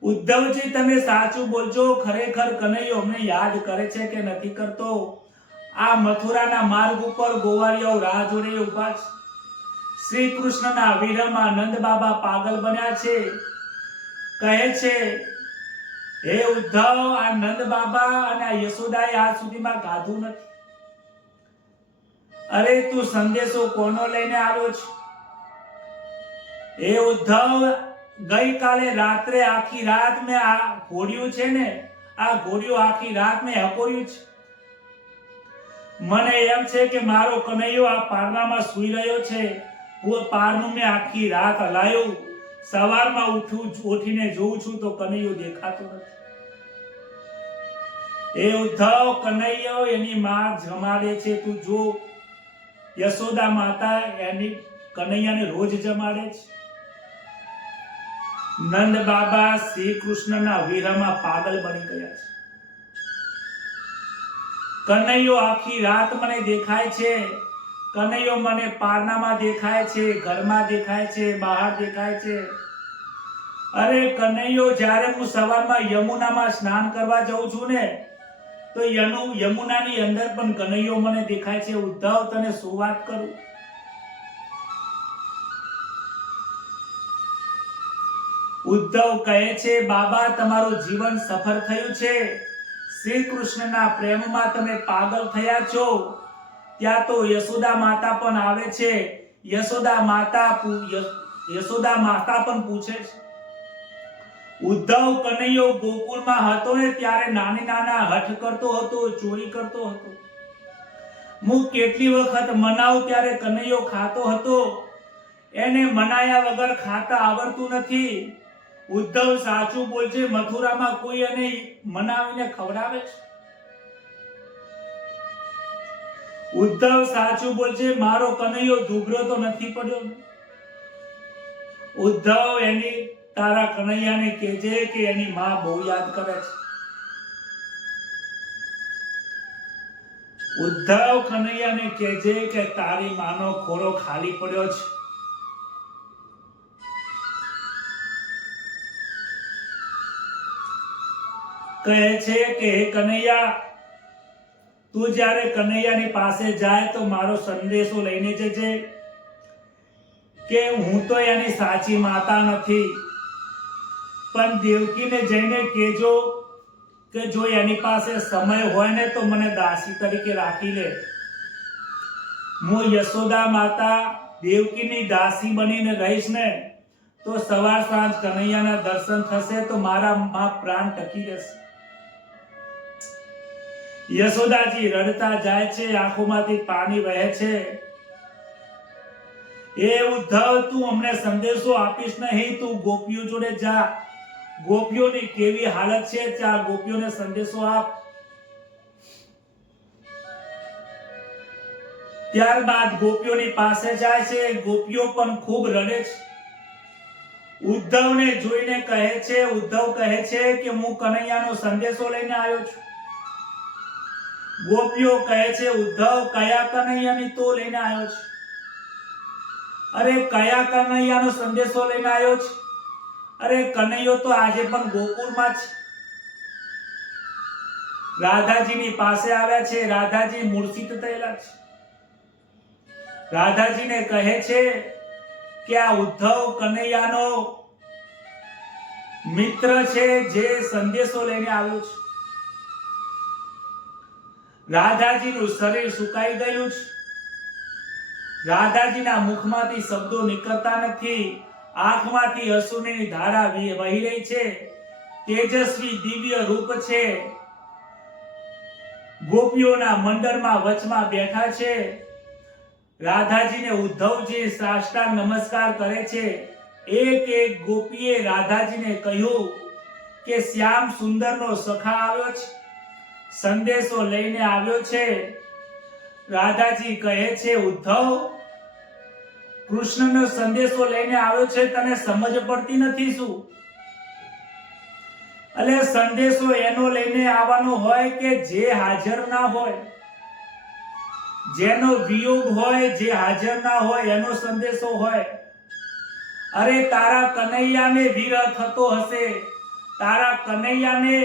ઉદ્ધવજી તમે સાચું બોલજો, ખરેખર કનૈયો અમને યાદ કરે છે કે નથી કરતો? આ મથુરાના માર્ગ ઉપર ગોવાળિયાઓ રાહ જોડે ઊભા છે. શ્રી કૃષ્ણના વિરહમાં નંદ બાબા પાગલ બન્યા છે. કહે છે, હે ઉદ્ધવ, આ નંદ બાબા અને આ યશોદાએ આજ સુધીમાં ગાધું નથી. અરે તું સંદેશો કોનો લઈને આવ્યો છે? હે ઉદ્ધવ, ગઈકાલે રાત્રે આખી રાત મેં આ ઘોડિયું છે ને, આ ઘોડિયું આખી રાત મેં હકોર્યું છે. મને એમ છે કે મારો કનૈયો આ પારણામાં સૂઈ રહ્યો છે. હું પારણું મેં આખી રાત હલાયું. સવારમાં ઉઠીને જોઉં છું તો કનૈયો દેખાતો નથી. એ ઉદ્ધવ, કનૈયો એની માં જમાડે છે, તું જો. યશોદા માતા એની કનૈયાને રોજ જમાડે છે. નંદ બાબા શ્રી કૃષ્ણના વિરહમાં પાગલ બની ગયા છે. કનૈયો આખી રાત મને દેખાય છે. કનૈયો મને પારણામાં દેખાય છે, ઘરમાં દેખાય છે, બહાર દેખાય છે. અરે કનૈયો, જ્યારે હું સવારમાં યમુનામાં સ્નાન કરવા જાઉં છું ને, તો યમુનાની અંદર પણ કનૈયો મને દેખાય છે. ઉદ્ધવ, તને શું વાત કરું? ઉદ્ધવ કહે છે, બાબા તમારું જીવન સફળ થયું છે. શ્રી કૃષ્ણના પ્રેમમાં તમે પાગલ થયા છો. ત્યાં તો યશોદા માતા પણ આવે છે. યશોદા માતા યશોદા માતા પણ પૂછે છે. ઉદ્ધવ કનૈયો ગોકુળમાં હતો ને ત્યારે નાની નાના હઠ કરતો હતો, ચોરી કરતો હતો. હું કેટલી વખત મનાવું ત્યારે કનૈયો ખાતો હતો. એને મનાયા વગર ખાતા આવડતું નથી. ઉદ્ધવ સાચું બોલજે, મથુરામાં કોઈ એને મનાવીને ખવડાવે છે? ઉદ્ધવ સાચું બોલજે, મારો કનૈયો દુબળો તો નથી પડ્યો? ઉદ્ધવ એની તારા કનૈયાને કહેજે કે એની માં બહુ યાદ કરે છે. ઉદ્ધવ કનૈયાને કહેજે કે તારી માનો ખોરો ખાલી પડ્યો છે. કહે છે કે હે કનૈયા, તું જ્યારે કનૈયાની પાસે જાય તો મારો સંદેશો લઈને જજે કે હું તો એની સાચી માતા નથી, પણ દેવકીને જઈને કહેજો કે જો એની પાસે સમય હોય ને તો મને દાસી તરીકે રાખી લે. હું યશોદા માતા દેવકીની દાસી બનીને રહીશ ને તો સવાર સાંજ કનૈયાના દર્શન થશે તો મારા માં પ્રાણ ટકી રહેશે. યશોદાજી રડતા જાય છે, આંખોમાંથી પાણી વહે છે. એ ઉદ્ધવ, તું અમને સંદેશો આપીશ નહીં, તું ગોપીઓ જોડે જા. ગોપીઓની કેવી હાલત છે ત્યાં ગોપીઓને સંદેશો આપ. ત્યારબાદ ગોપીઓની પાસે જાય છે. ગોપીઓ પણ ખૂબ રડે છે. ઉદ્ધવને જોઈને કહે છે, ઉદ્ધવ કહે છે કે હું કનૈયાનો સંદેશો લઈને આવ્યો છું. ગોપીઓ કહે છે, ઉદ્ધવ કયા કનૈયાની તો લઈને આવ્યો છે? અરે કયા કનૈયાનો સંદેશો લઈને આવ્યો છે? અરે કનૈયો તો આજે પણ ગોકુળમાં છે. રાધાજીની પાસે આવ્યા છે. રાધાજી મૂર્છિત થયેલા છે. રાધાજીને કહે છે કે આ ઉદ્ધવ કનૈયાનો મિત્ર છે જે સંદેશો લઈને આવ્યો છે. રાધાજીનું શરીર સુકાઈ ગયું છે. રાધાજીના મુખમાંથી શબ્દો નીકળતા નથી. આંખમાંથી અશ્રુની ધારા વહી રહી છે. તેજસ્વી દિવ્ય રૂપ છે. ગોપીઓના મંડળમાં વચમાં બેઠા છે. રાધાજીને ઉદ્ધવજી સાષ્ટાંગ નમસ્કાર કરે છે. એક એક ગોપીએ રાધાજીને કહ્યું કે શ્યામ સુંદરનો સખા આવ્યો છે, સંદેશો લઈને આવ્યો છે. રાધાજી કહે છે, ઉદ્ધવ કૃષ્ણનો સંદેશો લઈને આવ્યો છે, તને સમજ પડતી નથી શું? એટલે સંદેશો એનો લઈને આવવાનો હોય કે જે હાજર ના હોય, જેનો વિયોગ હોય, જે હાજર ના હોય એનો સંદેશો હોય. અરે તારા કનૈયાને વિરહ થતો હશે, તારા કનૈયાને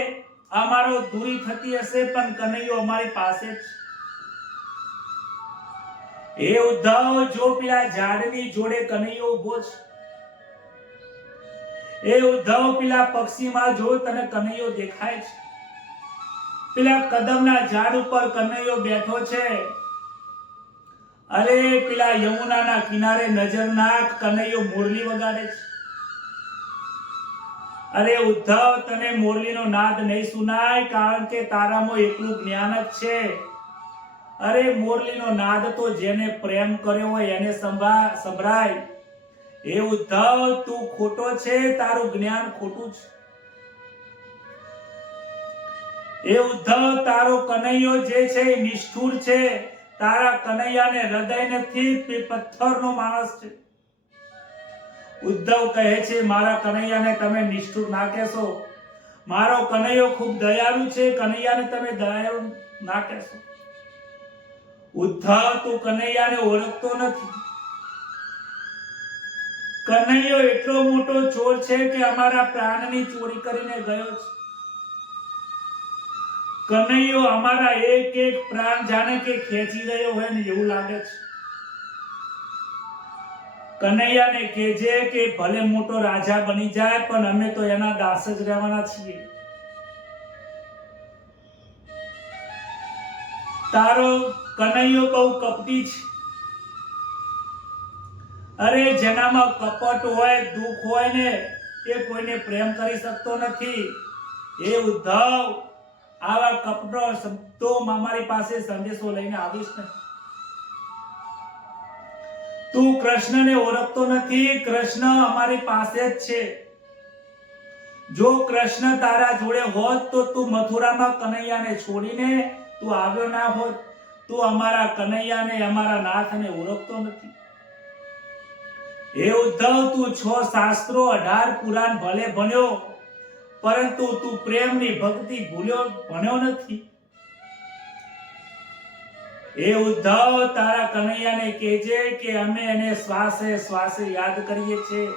અમારો દૂરી થતી હશે, પણ કનૈયો અમારી પાસે જ. એ ઉદ્ધવ, જો પેલા ઝાડની જોડે કનૈયો ઉભો છે, એ ઉદ્ધવ પેલા પક્ષીમાં જો તને કનૈયો દેખાય છે, પેલા કદમના ઝાડ ઉપર કનૈયો બેઠો છે. અરે પેલા યમુનાના કિનારે નજર નાખ, કનૈયો મુરલી વગાડે છે. અરે ઉદ્ધવ, તને મુરલીનો નાદ નહીં સુનાય કારણ કે તારામાં એકલું જ્ઞાન જ છે. અરે મુરલીનો નાદ તો જેને પ્રેમ કર્યો હોય એને સંભળાય. એ ઉદ્ધવ, તું ખોટો છે, તારું જ્ઞાન ખોટું છે. એ ઉદ્ધવ, તારો કનૈયો જે છે એ નિષ્ઠુર છે. તારા કનૈયાને હૃદય નથી, પથ્થરનો માણસ છે. ઉદ્ધવ કહે છે, મારા કનૈયાને તમે નિષ્ઠુર ના કહેશો. મારો કનૈયો ખૂબ દયાળુ છે, કનૈયાને તમે દયાળુ ના કહેશો. ઉદ્ધવ, તું કનૈયાને ઓળખતો નથી. કનૈયો એટલો મોટો ચોર છે કે અમારા પ્રાણની ચોરી કરીને ગયો છે. કનૈયો અમારા એક એક પ્રાણ જાણે કે ખેંચી રહ્યો હોય ને એવું લાગે છે. કનૈયાને કહેજે કે ભલે મોટો રાજા બની જાય પણ અમે તો એના દાસ જ રહેવાના છીએ. તારો કનૈયો બહુ કપટી છે. અરે જેનામાં કપટ હોય, દુઃખ હોય ને, એ કોઈને પ્રેમ કરી શકતો નથી. એ ઉદ્ધવ, આવા કપટો શબ્દો અમારી પાસે સંદેશો લઈને આવીશ ને. તું કૃષ્ણને ઓળખતો નથી. કૃષ્ણ અમારી પાસે જ છે. જો કૃષ્ણ તારા જોડે હોત તો તું મથુરામાં કનૈયાને છોડીને તું આવ્યો ના હોત. તું અમારા કનૈયાને, અમારા નાથને ઓળખતો નથી. હે ઉદ્ધવ, તું 6 શાસ્ત્રો 18 પુરાણ ભલે ભણ્યો, પરંતુ તું પ્રેમની ભક્તિ ભણ્યો નથી. હે ઉદ્ધવ, તારા કનૈયાને કહેજે કે અમે એને શ્વાસે શ્વાસે યાદ કરીએ છીએ.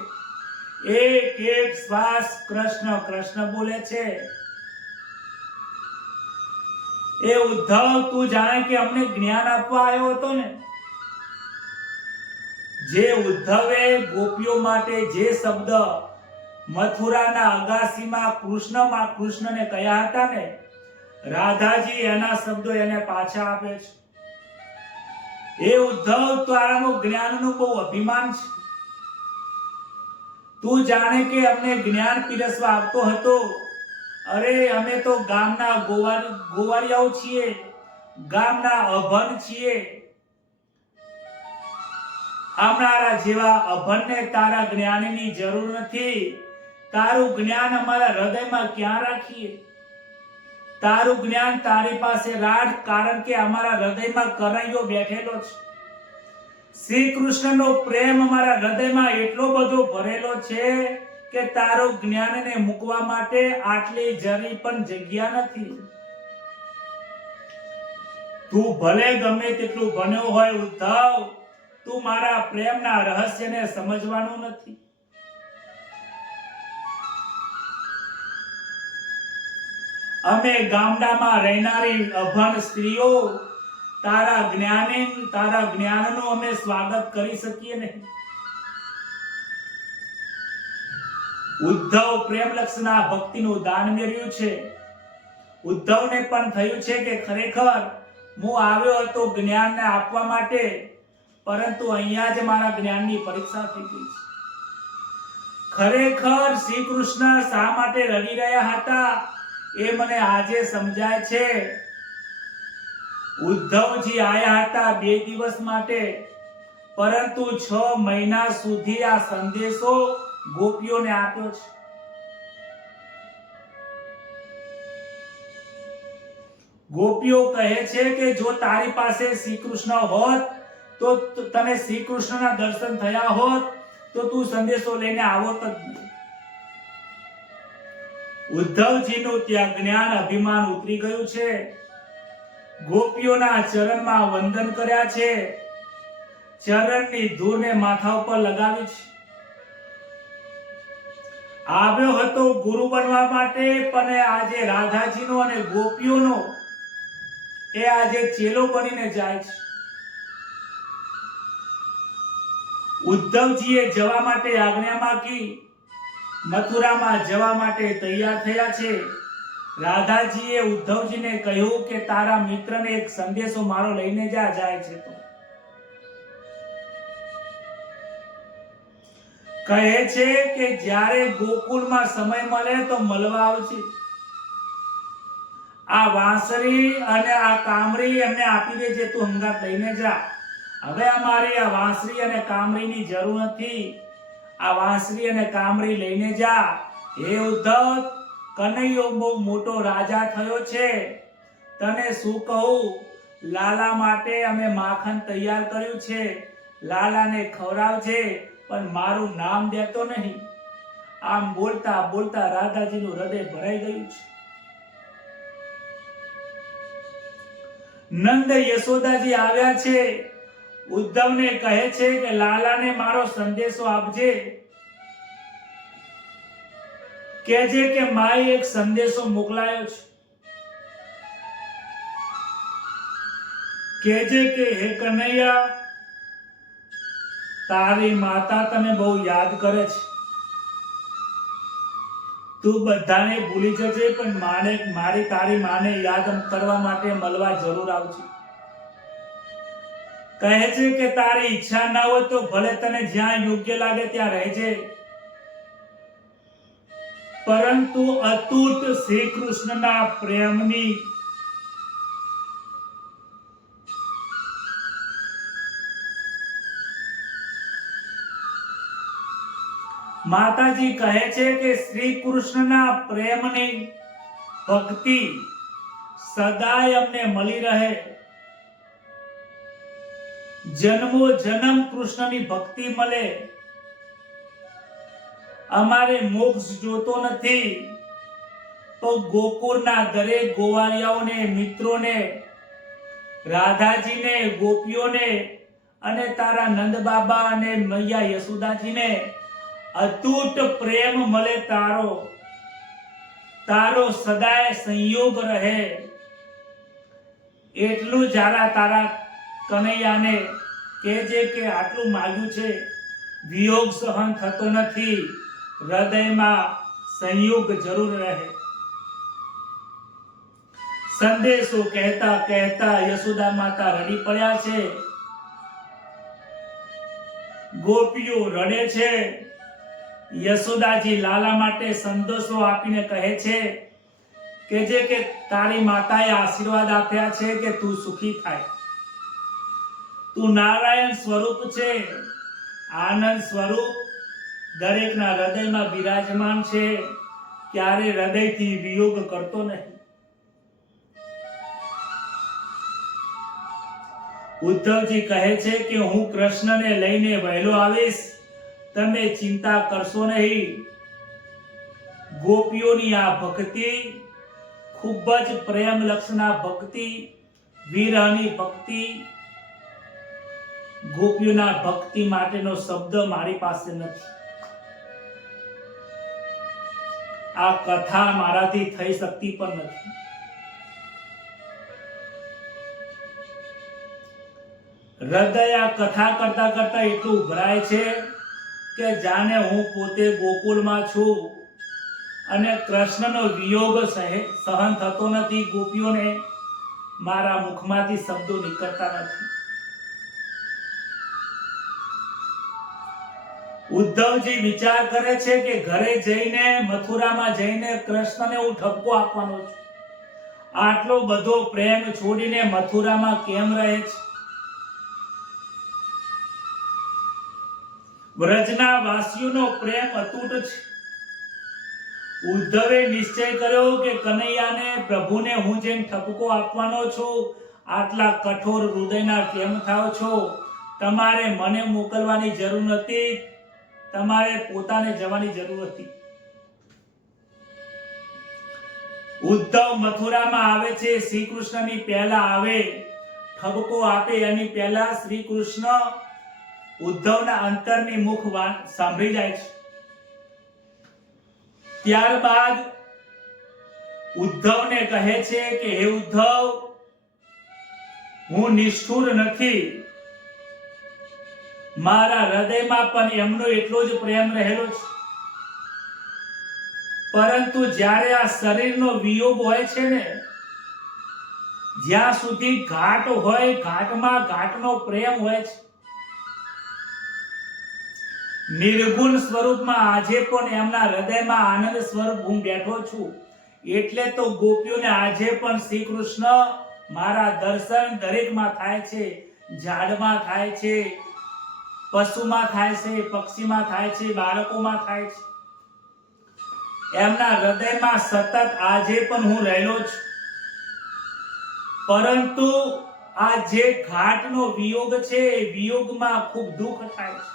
એક એક શ્વાસ કૃષ્ણ કૃષ્ણ બોલે છે. એ ઉદ્ધવ, તું જાણે કે અમને જ્ઞાન આપવા આવ્યો હતો ને. જે ઉદ્ધવે ગોપીઓ માટે જે શબ્દ મથુરાના અગાસીમાં કૃષ્ણને કહ્યા હતા ને, રાધાજી એના શબ્દો એને પાછા આપે છે. એ ઉદ્ધવ, તારાનું જ્ઞાનનું બહુ અભિમાન છે. તું જાણે કે અમને જ્ઞાન પીરસવા આવતો હતો. અરે અમે તો ગામના ગોવાળિયાઓ છીએ, ગામના અભણ છીએ. અમારા જેવા અભણને તારા જ્ઞાનની જરૂર નથી. તારું જ્ઞાન અમારા હૃદયમાં ક્યાં રાખીએ? તારું જ્ઞાન તારી પાસે રાખ, કારણ કે અમારા હૃદયમાં કનૈયો બેઠેલો છે. શ્રી કૃષ્ણનો પ્રેમ અમારા હૃદયમાં એટલો બધો ભરેલો છે કે તારો જ્ઞાનને મૂકવા માટે આટલી જરી પણ જગ્યા નથી. તું ભલે ગમે તેટલું ભણ્યો હોય ઉદ્ધવ, તું મારા પ્રેમના રહસ્યને સમજવાનું નથી. અમે ગામડામાં રહેનારી અભણ સ્ત્રીઓ તારા જ્ઞાનનું અમે સ્વાગત કરી શકીએ નહીં. ઉદ્ધવ પ્રેમલક્ષના ભક્તિનું દાન મેળવ્યું છે. ઉદ્ધવને પણ થયું છે કે ખરેખર હું આવ્યો હતો જ્ઞાનને આપવા માટે, પરંતુ અહીંયા જ મારા જ્ઞાનની પરીક્ષા થઈ ગઈ છે. ખરેખર શ્રી કૃષ્ણ શા માટે રડી રહ્યા હતા એ મને આજે સમજાય છે. ઉદ્ધવજી આયા હતા 2 દિવસ માટે, પરંતુ 6 મહિના સુધી આ સંદેશો ગોપીઓને આપ્યો છે. ગોપીઓ કહે છે કે જો તારી પાસે શ્રી કૃષ્ણ હોત તો તને શ્રી કૃષ્ણના દર્શન થયા હોત તો તું સંદેશો લઈને આવત જ નહીં. ઉદ્ધવજીનું ત્યાં જ્ઞાન અભિમાન ઉતરી ગયું છે. ગોપીઓના ચરણમાં વંદન કર્યા છે. ચરણની ધૂળને માથા ઉપર લગાવી છે. આવ્યો હતો ગુરુ બનવા માટે, પણ આજે રાધાજીનો અને ગોપીઓનો એ આજે ચેલો બનીને જાય છે. ઉદ્ધવજીએ જવા માટે આજ્ઞા માંગી, મથુરામાં જવા માટે તૈયાર થયા છે. રાધાજીએ ઉદ્ધવજીને કહ્યું કે તારા મિત્રને એક સંદેશો મારો લઈને જાય છે. તો કહે છે કે જ્યારે ગોકુળમાં સમય મળે તો મળવા આવશે. આ વાંસળી અને આ કામરી એમને આપી દેજે, તું હંગાત લઈને જા. હવે અમારી આ વાંસળી અને કામરીની જરૂર નથી. આ વાંસળી અને કામરી લઈને જા. હે ઉદ્ધવ, કનૈયો બહુ મોટો રાજા થયો છે. તને શું કહું, લાલા માટે અમે માખણ તૈયાર કર્યું છે. લાલાને ખવડાવજે, પણ મારું નામ દેતો નહીં. આમ બોલતા બોલતા રાધાજીનું હૃદય ભરાઈ ગયું છે. નંદ યશોદાજી આવ્યા છે. ઉદ્ધવને કહે છે કે લાલાને મારો સંદેશો આપજે. કહેજે કે માએ એક સંદેશો મોકલાયો છે. કહેજે કે હે કનૈયા, તારી માતા તને બહુ યાદ કરે છે. તું બધાને ભૂલી જજે, પણ મારી તારી માને યાદ કરવા માટે મળવા જરૂર આવજે. કહે છે કે તારી ઈચ્છા ના હોય તો ભલે તને જ્યાં યોગ્ય લાગે ત્યાં રહેજે, પરંતુ અતૂટ શ્રી કૃષ્ણના પ્રેમની માતાજી કહે છે કે શ્રી કૃષ્ણના પ્રેમની ભક્તિ સદાય અમને મળી રહે, જન્મો જન્મ કૃષ્ણની ભક્તિ મળે, અમારે મોક્ષ જોતો નથી, તો ગોકુળના દરેક ગોવાળિયાઓને, મિત્રોને, રાધાજીને, ગોપીઓને અને તારા નંદ બાબા અને મૈયા યશોદાજીને અતૂટ પ્રેમ મળે, તારો સદાય સંયોગ રહે, એટલું જરા તારા કનૈયાને કહેજે કે આટલું માગ્યું છે, વિયોગ સહન થતો નથી, હૃદયમાં સંયોગ જરૂર રહે. સંદેશો કહેતા કહેતા યશોદા માતા રડી પડ્યા છે, ગોપીઓ રડે છે. યશોદાજી લાલા માટે સંદેશો આપીને કહે છે કે તારી માતાએ આશીર્વાદ આપ્યા છે કે તું સુખી થાય, તું નારાયણ સ્વરૂપ છે, આનંદ સ્વરૂપ દરેકના હૃદયમાં બિરાજમાન છે, ક્યારે હૃદયથી વિયોગ કરતો નહીં. ઉદ્ધવજી કહે છે કે હું કૃષ્ણને લઈને વહેલો આવીશ, તમે ચિંતા કરશો નહીં. ગોપીઓની આ ભક્તિ ખૂબ જ પ્રેમ લક્ષના ભક્તિ, વિરહની ભક્તિ, ગોપીઓના ભક્તિ માટેનો શબ્દ મારી પાસે નથી. આ કથા મારાથી થઈ શકતી પણ નથી. હૃદય આ કથા કરતા કરતા એટલું ઉભરાય છે કે જાણે હું પોતે ગોકુળમાં છું અને કૃષ્ણનો વિયોગ સહન થતો નથી, ગોપીઓને મારા મુખમાંથી શબ્દો નીકળતા નથી. ઉદ્ધવજી વિચાર કરે છે કે ઘરે જઈને, મથુરામાં જઈને કૃષ્ણને હું ઠપકો આપવાનો છું, આટલો બધો પ્રેમ છોડીને મથુરામાં કેમ રહે છે? વ્રજના વાસીઓનો પ્રેમ અતૂટ છે. ઉદ્ધવે નિશ્ચય કર્યો કે કનૈયાને, પ્રભુને હું જેમ ઠપકો આપવાનો છું, આટલા કઠોર હૃદયના કેમ થાવ છો? તમારે મને મોકલવાની જરૂર નથી, તમારે પોતાને જવાની જરૂર હતી. ઉદ્ધવ મથુરામાં આવે છે, શ્રી કૃષ્ણની પહેલા આવે, ઠપકો આપે એની પહેલા શ્રી કૃષ્ણ ઉદ્ધવના અંતરની મુખ સાંભળી જાય છે. ત્યારબાદ ઉદ્ધવને કહે છે કે હે ઉદ્ધવ, હું નિષ્ઠુર નથી, મારા હૃદયમાં પણ એમનો એટલો જ પ્રેમ રહેલો છે, પરંતુ જ્યારે આ શરીરનો વિયોગ હોય છે ને, જ્યાં સુધી ઘાટ હોય, ઘાટમાં ઘાટનો પ્રેમ હોય છે. નિર્ગુણ સ્વરૂપમાં આજે પણ એમના હૃદયમાં આનંદ સ્વરૂપ હું બેઠો છું, એટલે તો ગોપીઓને આજે પણ શ્રી કૃષ્ણ મારા દર્શન દરેકમાં થાય છે. ઝાડમાં થાય છે, પશુમાં થાય છે, પક્ષીમાં થાય છે, બાળકોમાં થાય છે. એમના હૃદયમાં સતત આજે પણ હું રહેલો છું, પરંતુ આ જે ઘાટનો વિયોગ છે, એ વિયોગમાં ખૂબ દુઃખ થાય છે.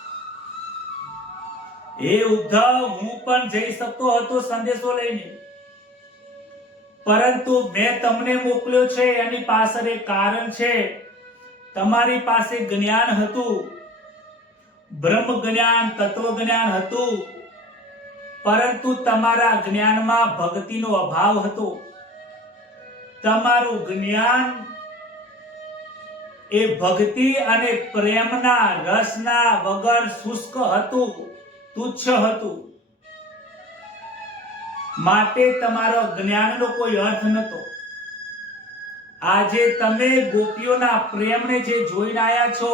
હે ઉદ્ધવ, હું પણ જઈ શકતો હતો સંદેશો લઈને, પરંતુ મેં તમને મોકલ્યો છે એની પાછળ એક કારણ છે. તમારી પાસે જ્ઞાન હતું, બ્રહ્મ જ્ઞાન, તત્વ જ્ઞાન હતું, પરંતુ તમારા જ્ઞાનમાં ભક્તિનો અભાવ હતો. તમારું જ્ઞાન એ ભક્તિ અને પ્રેમના રસના વગર શુષ્ક હતું, તુચ્છ હતું, માટે તમારો જ્ઞાનનો કોઈ અર્થ નહોતો. આજે તમે ગોપીઓના પ્રેમને જે જોઈને આયા છો,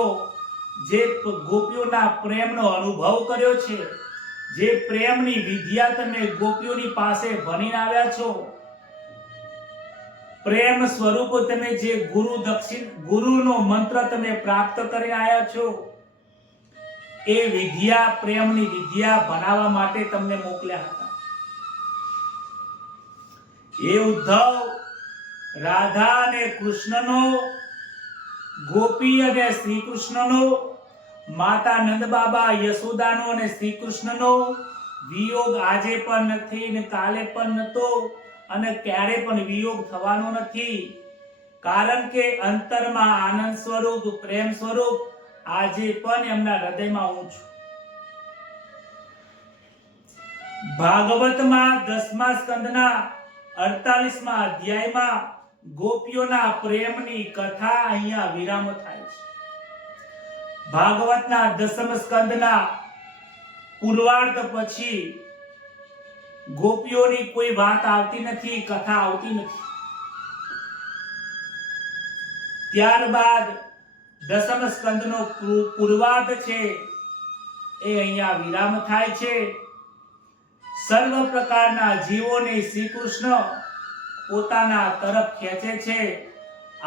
જે ગોપીઓના પ્રેમનો અનુભવ કર્યો છે, જે પ્રેમની વિદ્યા તમે ગોપીઓની પાસે ભણીને આવ્યા છો, પ્રેમ સ્વરૂપ તમે જે ગુરુનો મંત્ર તમે પ્રાપ્ત કરીને આવ્યા છો, એ વિદ્યા, પ્રેમની વિદ્યા ભણાવવા માટે તમને મોકલ્યા હતા. એ ઉદ્ધવ, રાધા અને કૃષ્ણનો, ગોપી અને શ્રી કૃષ્ણનો, માતા નંદબાબા યશોદાનો અને શ્રી કૃષ્ણનો વિયોગ આજે પણ નથી ને કાલે પણ નતો અને ક્યારે પણ વિયોગ થવાનો નથી. કારણ કે અંતરમાં આનંદ સ્વરૂપ, પ્રેમ સ્વરૂપ આજે પણ એમના હૃદયમાં હું છું. ભાગવતમાં 10મા સ્કંદના 48મા અધ્યાયમાં ગોપીઓના પ્રેમની કથા અહીંયા વિરામ થાય છે. ભાગવતના 10મ સ્કંદના પૂર્વાર્ધ પછી ગોપીઓની કોઈ વાત આવતી નથી, કથા આવતી નથી. ત્યારબાદ 10મ સ્કંદનો પૂર્વાર્ધ છે એ અહીંયા વિરામ થાય છે. સર્વ પ્રકારના જીવોને શ્રી કૃષ્ણ પોતાના તરફ ખેંચે છે,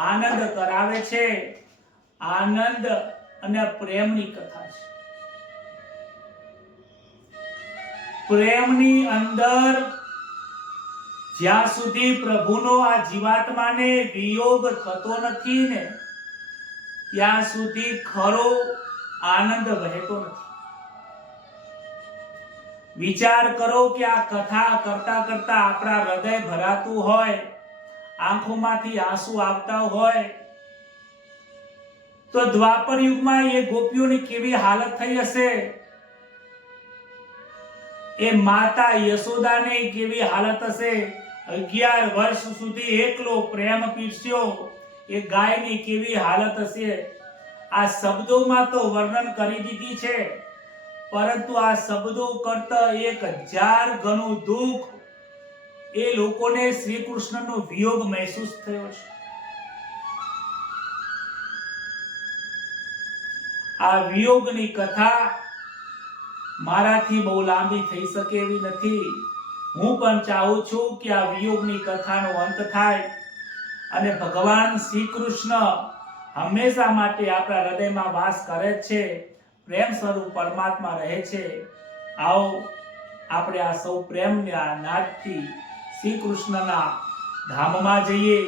આનંદ કરાવે છે. આનંદ અને પ્રેમની કથા છે. પ્રેમની અંદર જ્યાં સુધી પ્રભુનો આ જીવાત્માને વિયોગ થતો નથી ને, ત્યાં સુધી ખરો આનંદ વહેતો નથી. વિચાર કરો કે આ કથા કરતા કરતા આપણા હૃદય ભરાતું હોય, આંખોમાંથી આંસુ આવતા હોય, તો દ્વાપર યુગમાં એ ગોપીઓની કેવી હાલત થઈ હશે, એ માતા યશોદાની કેવી હાલત હશે. 11 વર્ષ સુધી એકલો પ્રેમ પીરસ્યો, એ ગાયની કેવી હાલત હશે. આ શબ્દોમાં તો વર્ણન કરી દીધી છે, પરંતુ આ શબ્દો કરતા 1000 ગણું દુઃખ એ લોકોને શ્રી કૃષ્ણનો વિયોગ મહેસૂસ થયો છે. આ વિયોગની કથા મારાથી બહુ લાંબી થઈ શકે એવી નથી. હું પણ ચાહું છું કે આ વિયોગની કથાનો અંત થાય અને ભગવાન શ્રી કૃષ્ણ હંમેશા માટે આપણા હૃદયમાં વાસ કરે છે, પ્રેમ સ્વરૂપ પરમાત્મા રહે છે. આવો આપણે આ સૌ પ્રેમના નાદથી શ્રી કૃષ્ણના ધામમાં જઈએ,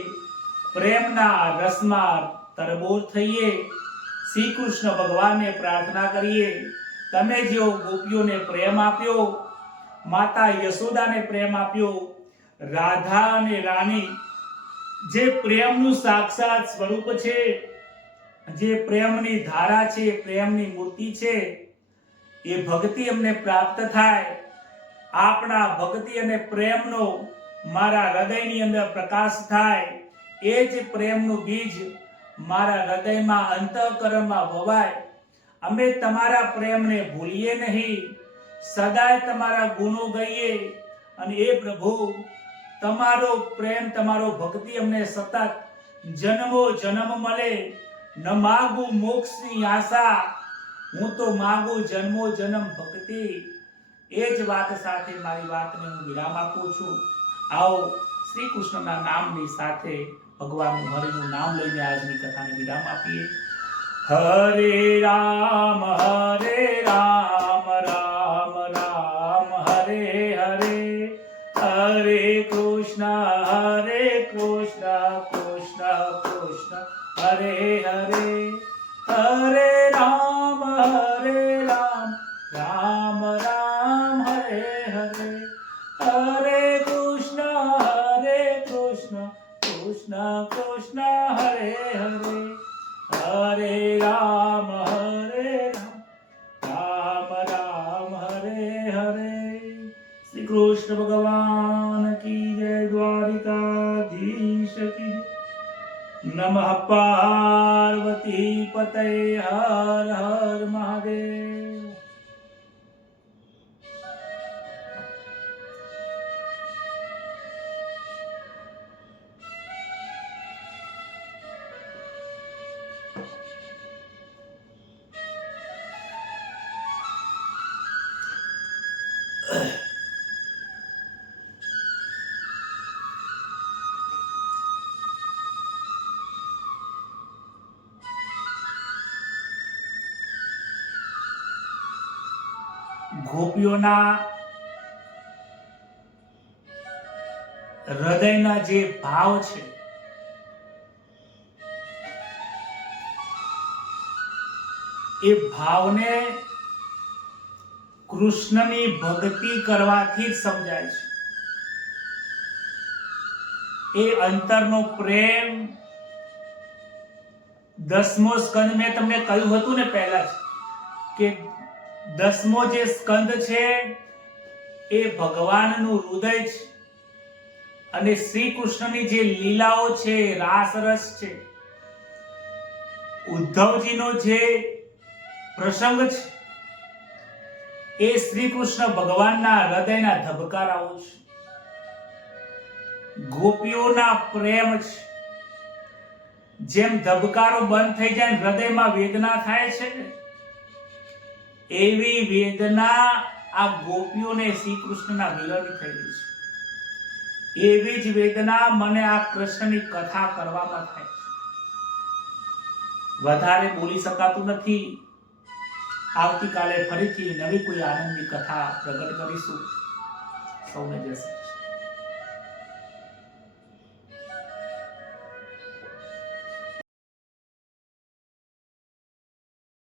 પ્રેમના રસમાં તરબોળ થઈએ, શ્રી કૃષ્ણ ભગવાનને પ્રાર્થના કરીએ. તમે જેવો ગોપીઓને પ્રેમ આપ્યો, માતા યશોદાને પ્રેમ આપ્યો, રાધા અને રાણી જે પ્રેમનું સાક્ષાત સ્વરૂપ છે, જે પ્રેમની ધારા છે, પ્રેમની મૂર્તિ છે, એ ભક્તિ અમને પ્રાપ્ત થાય. આપણા ભક્તિ અને પ્રેમનો મારા હૃદયની અંદર પ્રકાશ થાય. એ જ પ્રેમનું બીજ મારા હૃદયમાં, અંતઃકરણમાં વવાય. અમે તમારા પ્રેમને ભૂલીએ નહીં, સદાય તમારા ગુણો ગાઈએ. અને એ પ્રભુ તમારો પ્રેમ, તમારો ભક્તિ અમને સતત જન્મો જન્મ મળે. ન માગું મોક્ષની આશા, હું તો માગું જન્મો જન્મ ભક્તિ. એ જ વાત સાથે મારી વાતને હું વિરામ આપું છું. આવો શ્રી કૃષ્ણના નામની સાથે ભગવાનનું હરિનું નામ લઈને આજની કથાને વિરામ આપીએ. હરે રામ રામ રામ હરે હરે, હરે કૃષ્ણ કૃષ્ણ કૃષ્ણ હરે હરે, હરે રામ રામ રામ હરે હરે, હરે કૃષ્ણ કૃષ્ણ કૃષ્ણ હરે હરે, હરે રામ રામ હરે હરે. શ્રી કૃષ્ણ ભગવાન કી જય, દ્વારિકાધીશ કી જય. નમઃ પાર્વતી પતય, હર હર મહાદેવ. ગોપીઓના હૃદયના જે ભાવ છે એ ભાવને કૃષ્ણની ભક્તિ કરવાથી જ સમજાય છે. એ અંતરનો પ્રેમ 10મો સ્કંદ મેં તમને કહ્યું હતું ને પહેલા જ કે 10મો જે સ્કંદ છે એ ભગવાનનું હૃદય છે અને શ્રી કૃષ્ણની જે લીલાઓ છે, રાસરસ છે, ઉદ્ધવજીનો જે પ્રસંગ છે એ શ્રી કૃષ્ણ ભગવાનના હૃદયના ધબકારાઓ છે, ગોપીઓના પ્રેમ છે. જેમ ધબકારો બંધ થઈ જાય હૃદયમાં વેદના થાય છે એવી વેદના આ ગોપીઓને શ્રી કૃષ્ણના વિરહની થયેલી છે. એવી જ વેદના મને આ કૃષ્ણની કથા કરવામાં થાય છે. વધારે બોલી શકાતું નથી. આવતીકાલે ફરીથી નવી કોઈ આનંદની કથા પ્રગટ કરીશું. સૌને જય શ્રી કૃષ્ણ.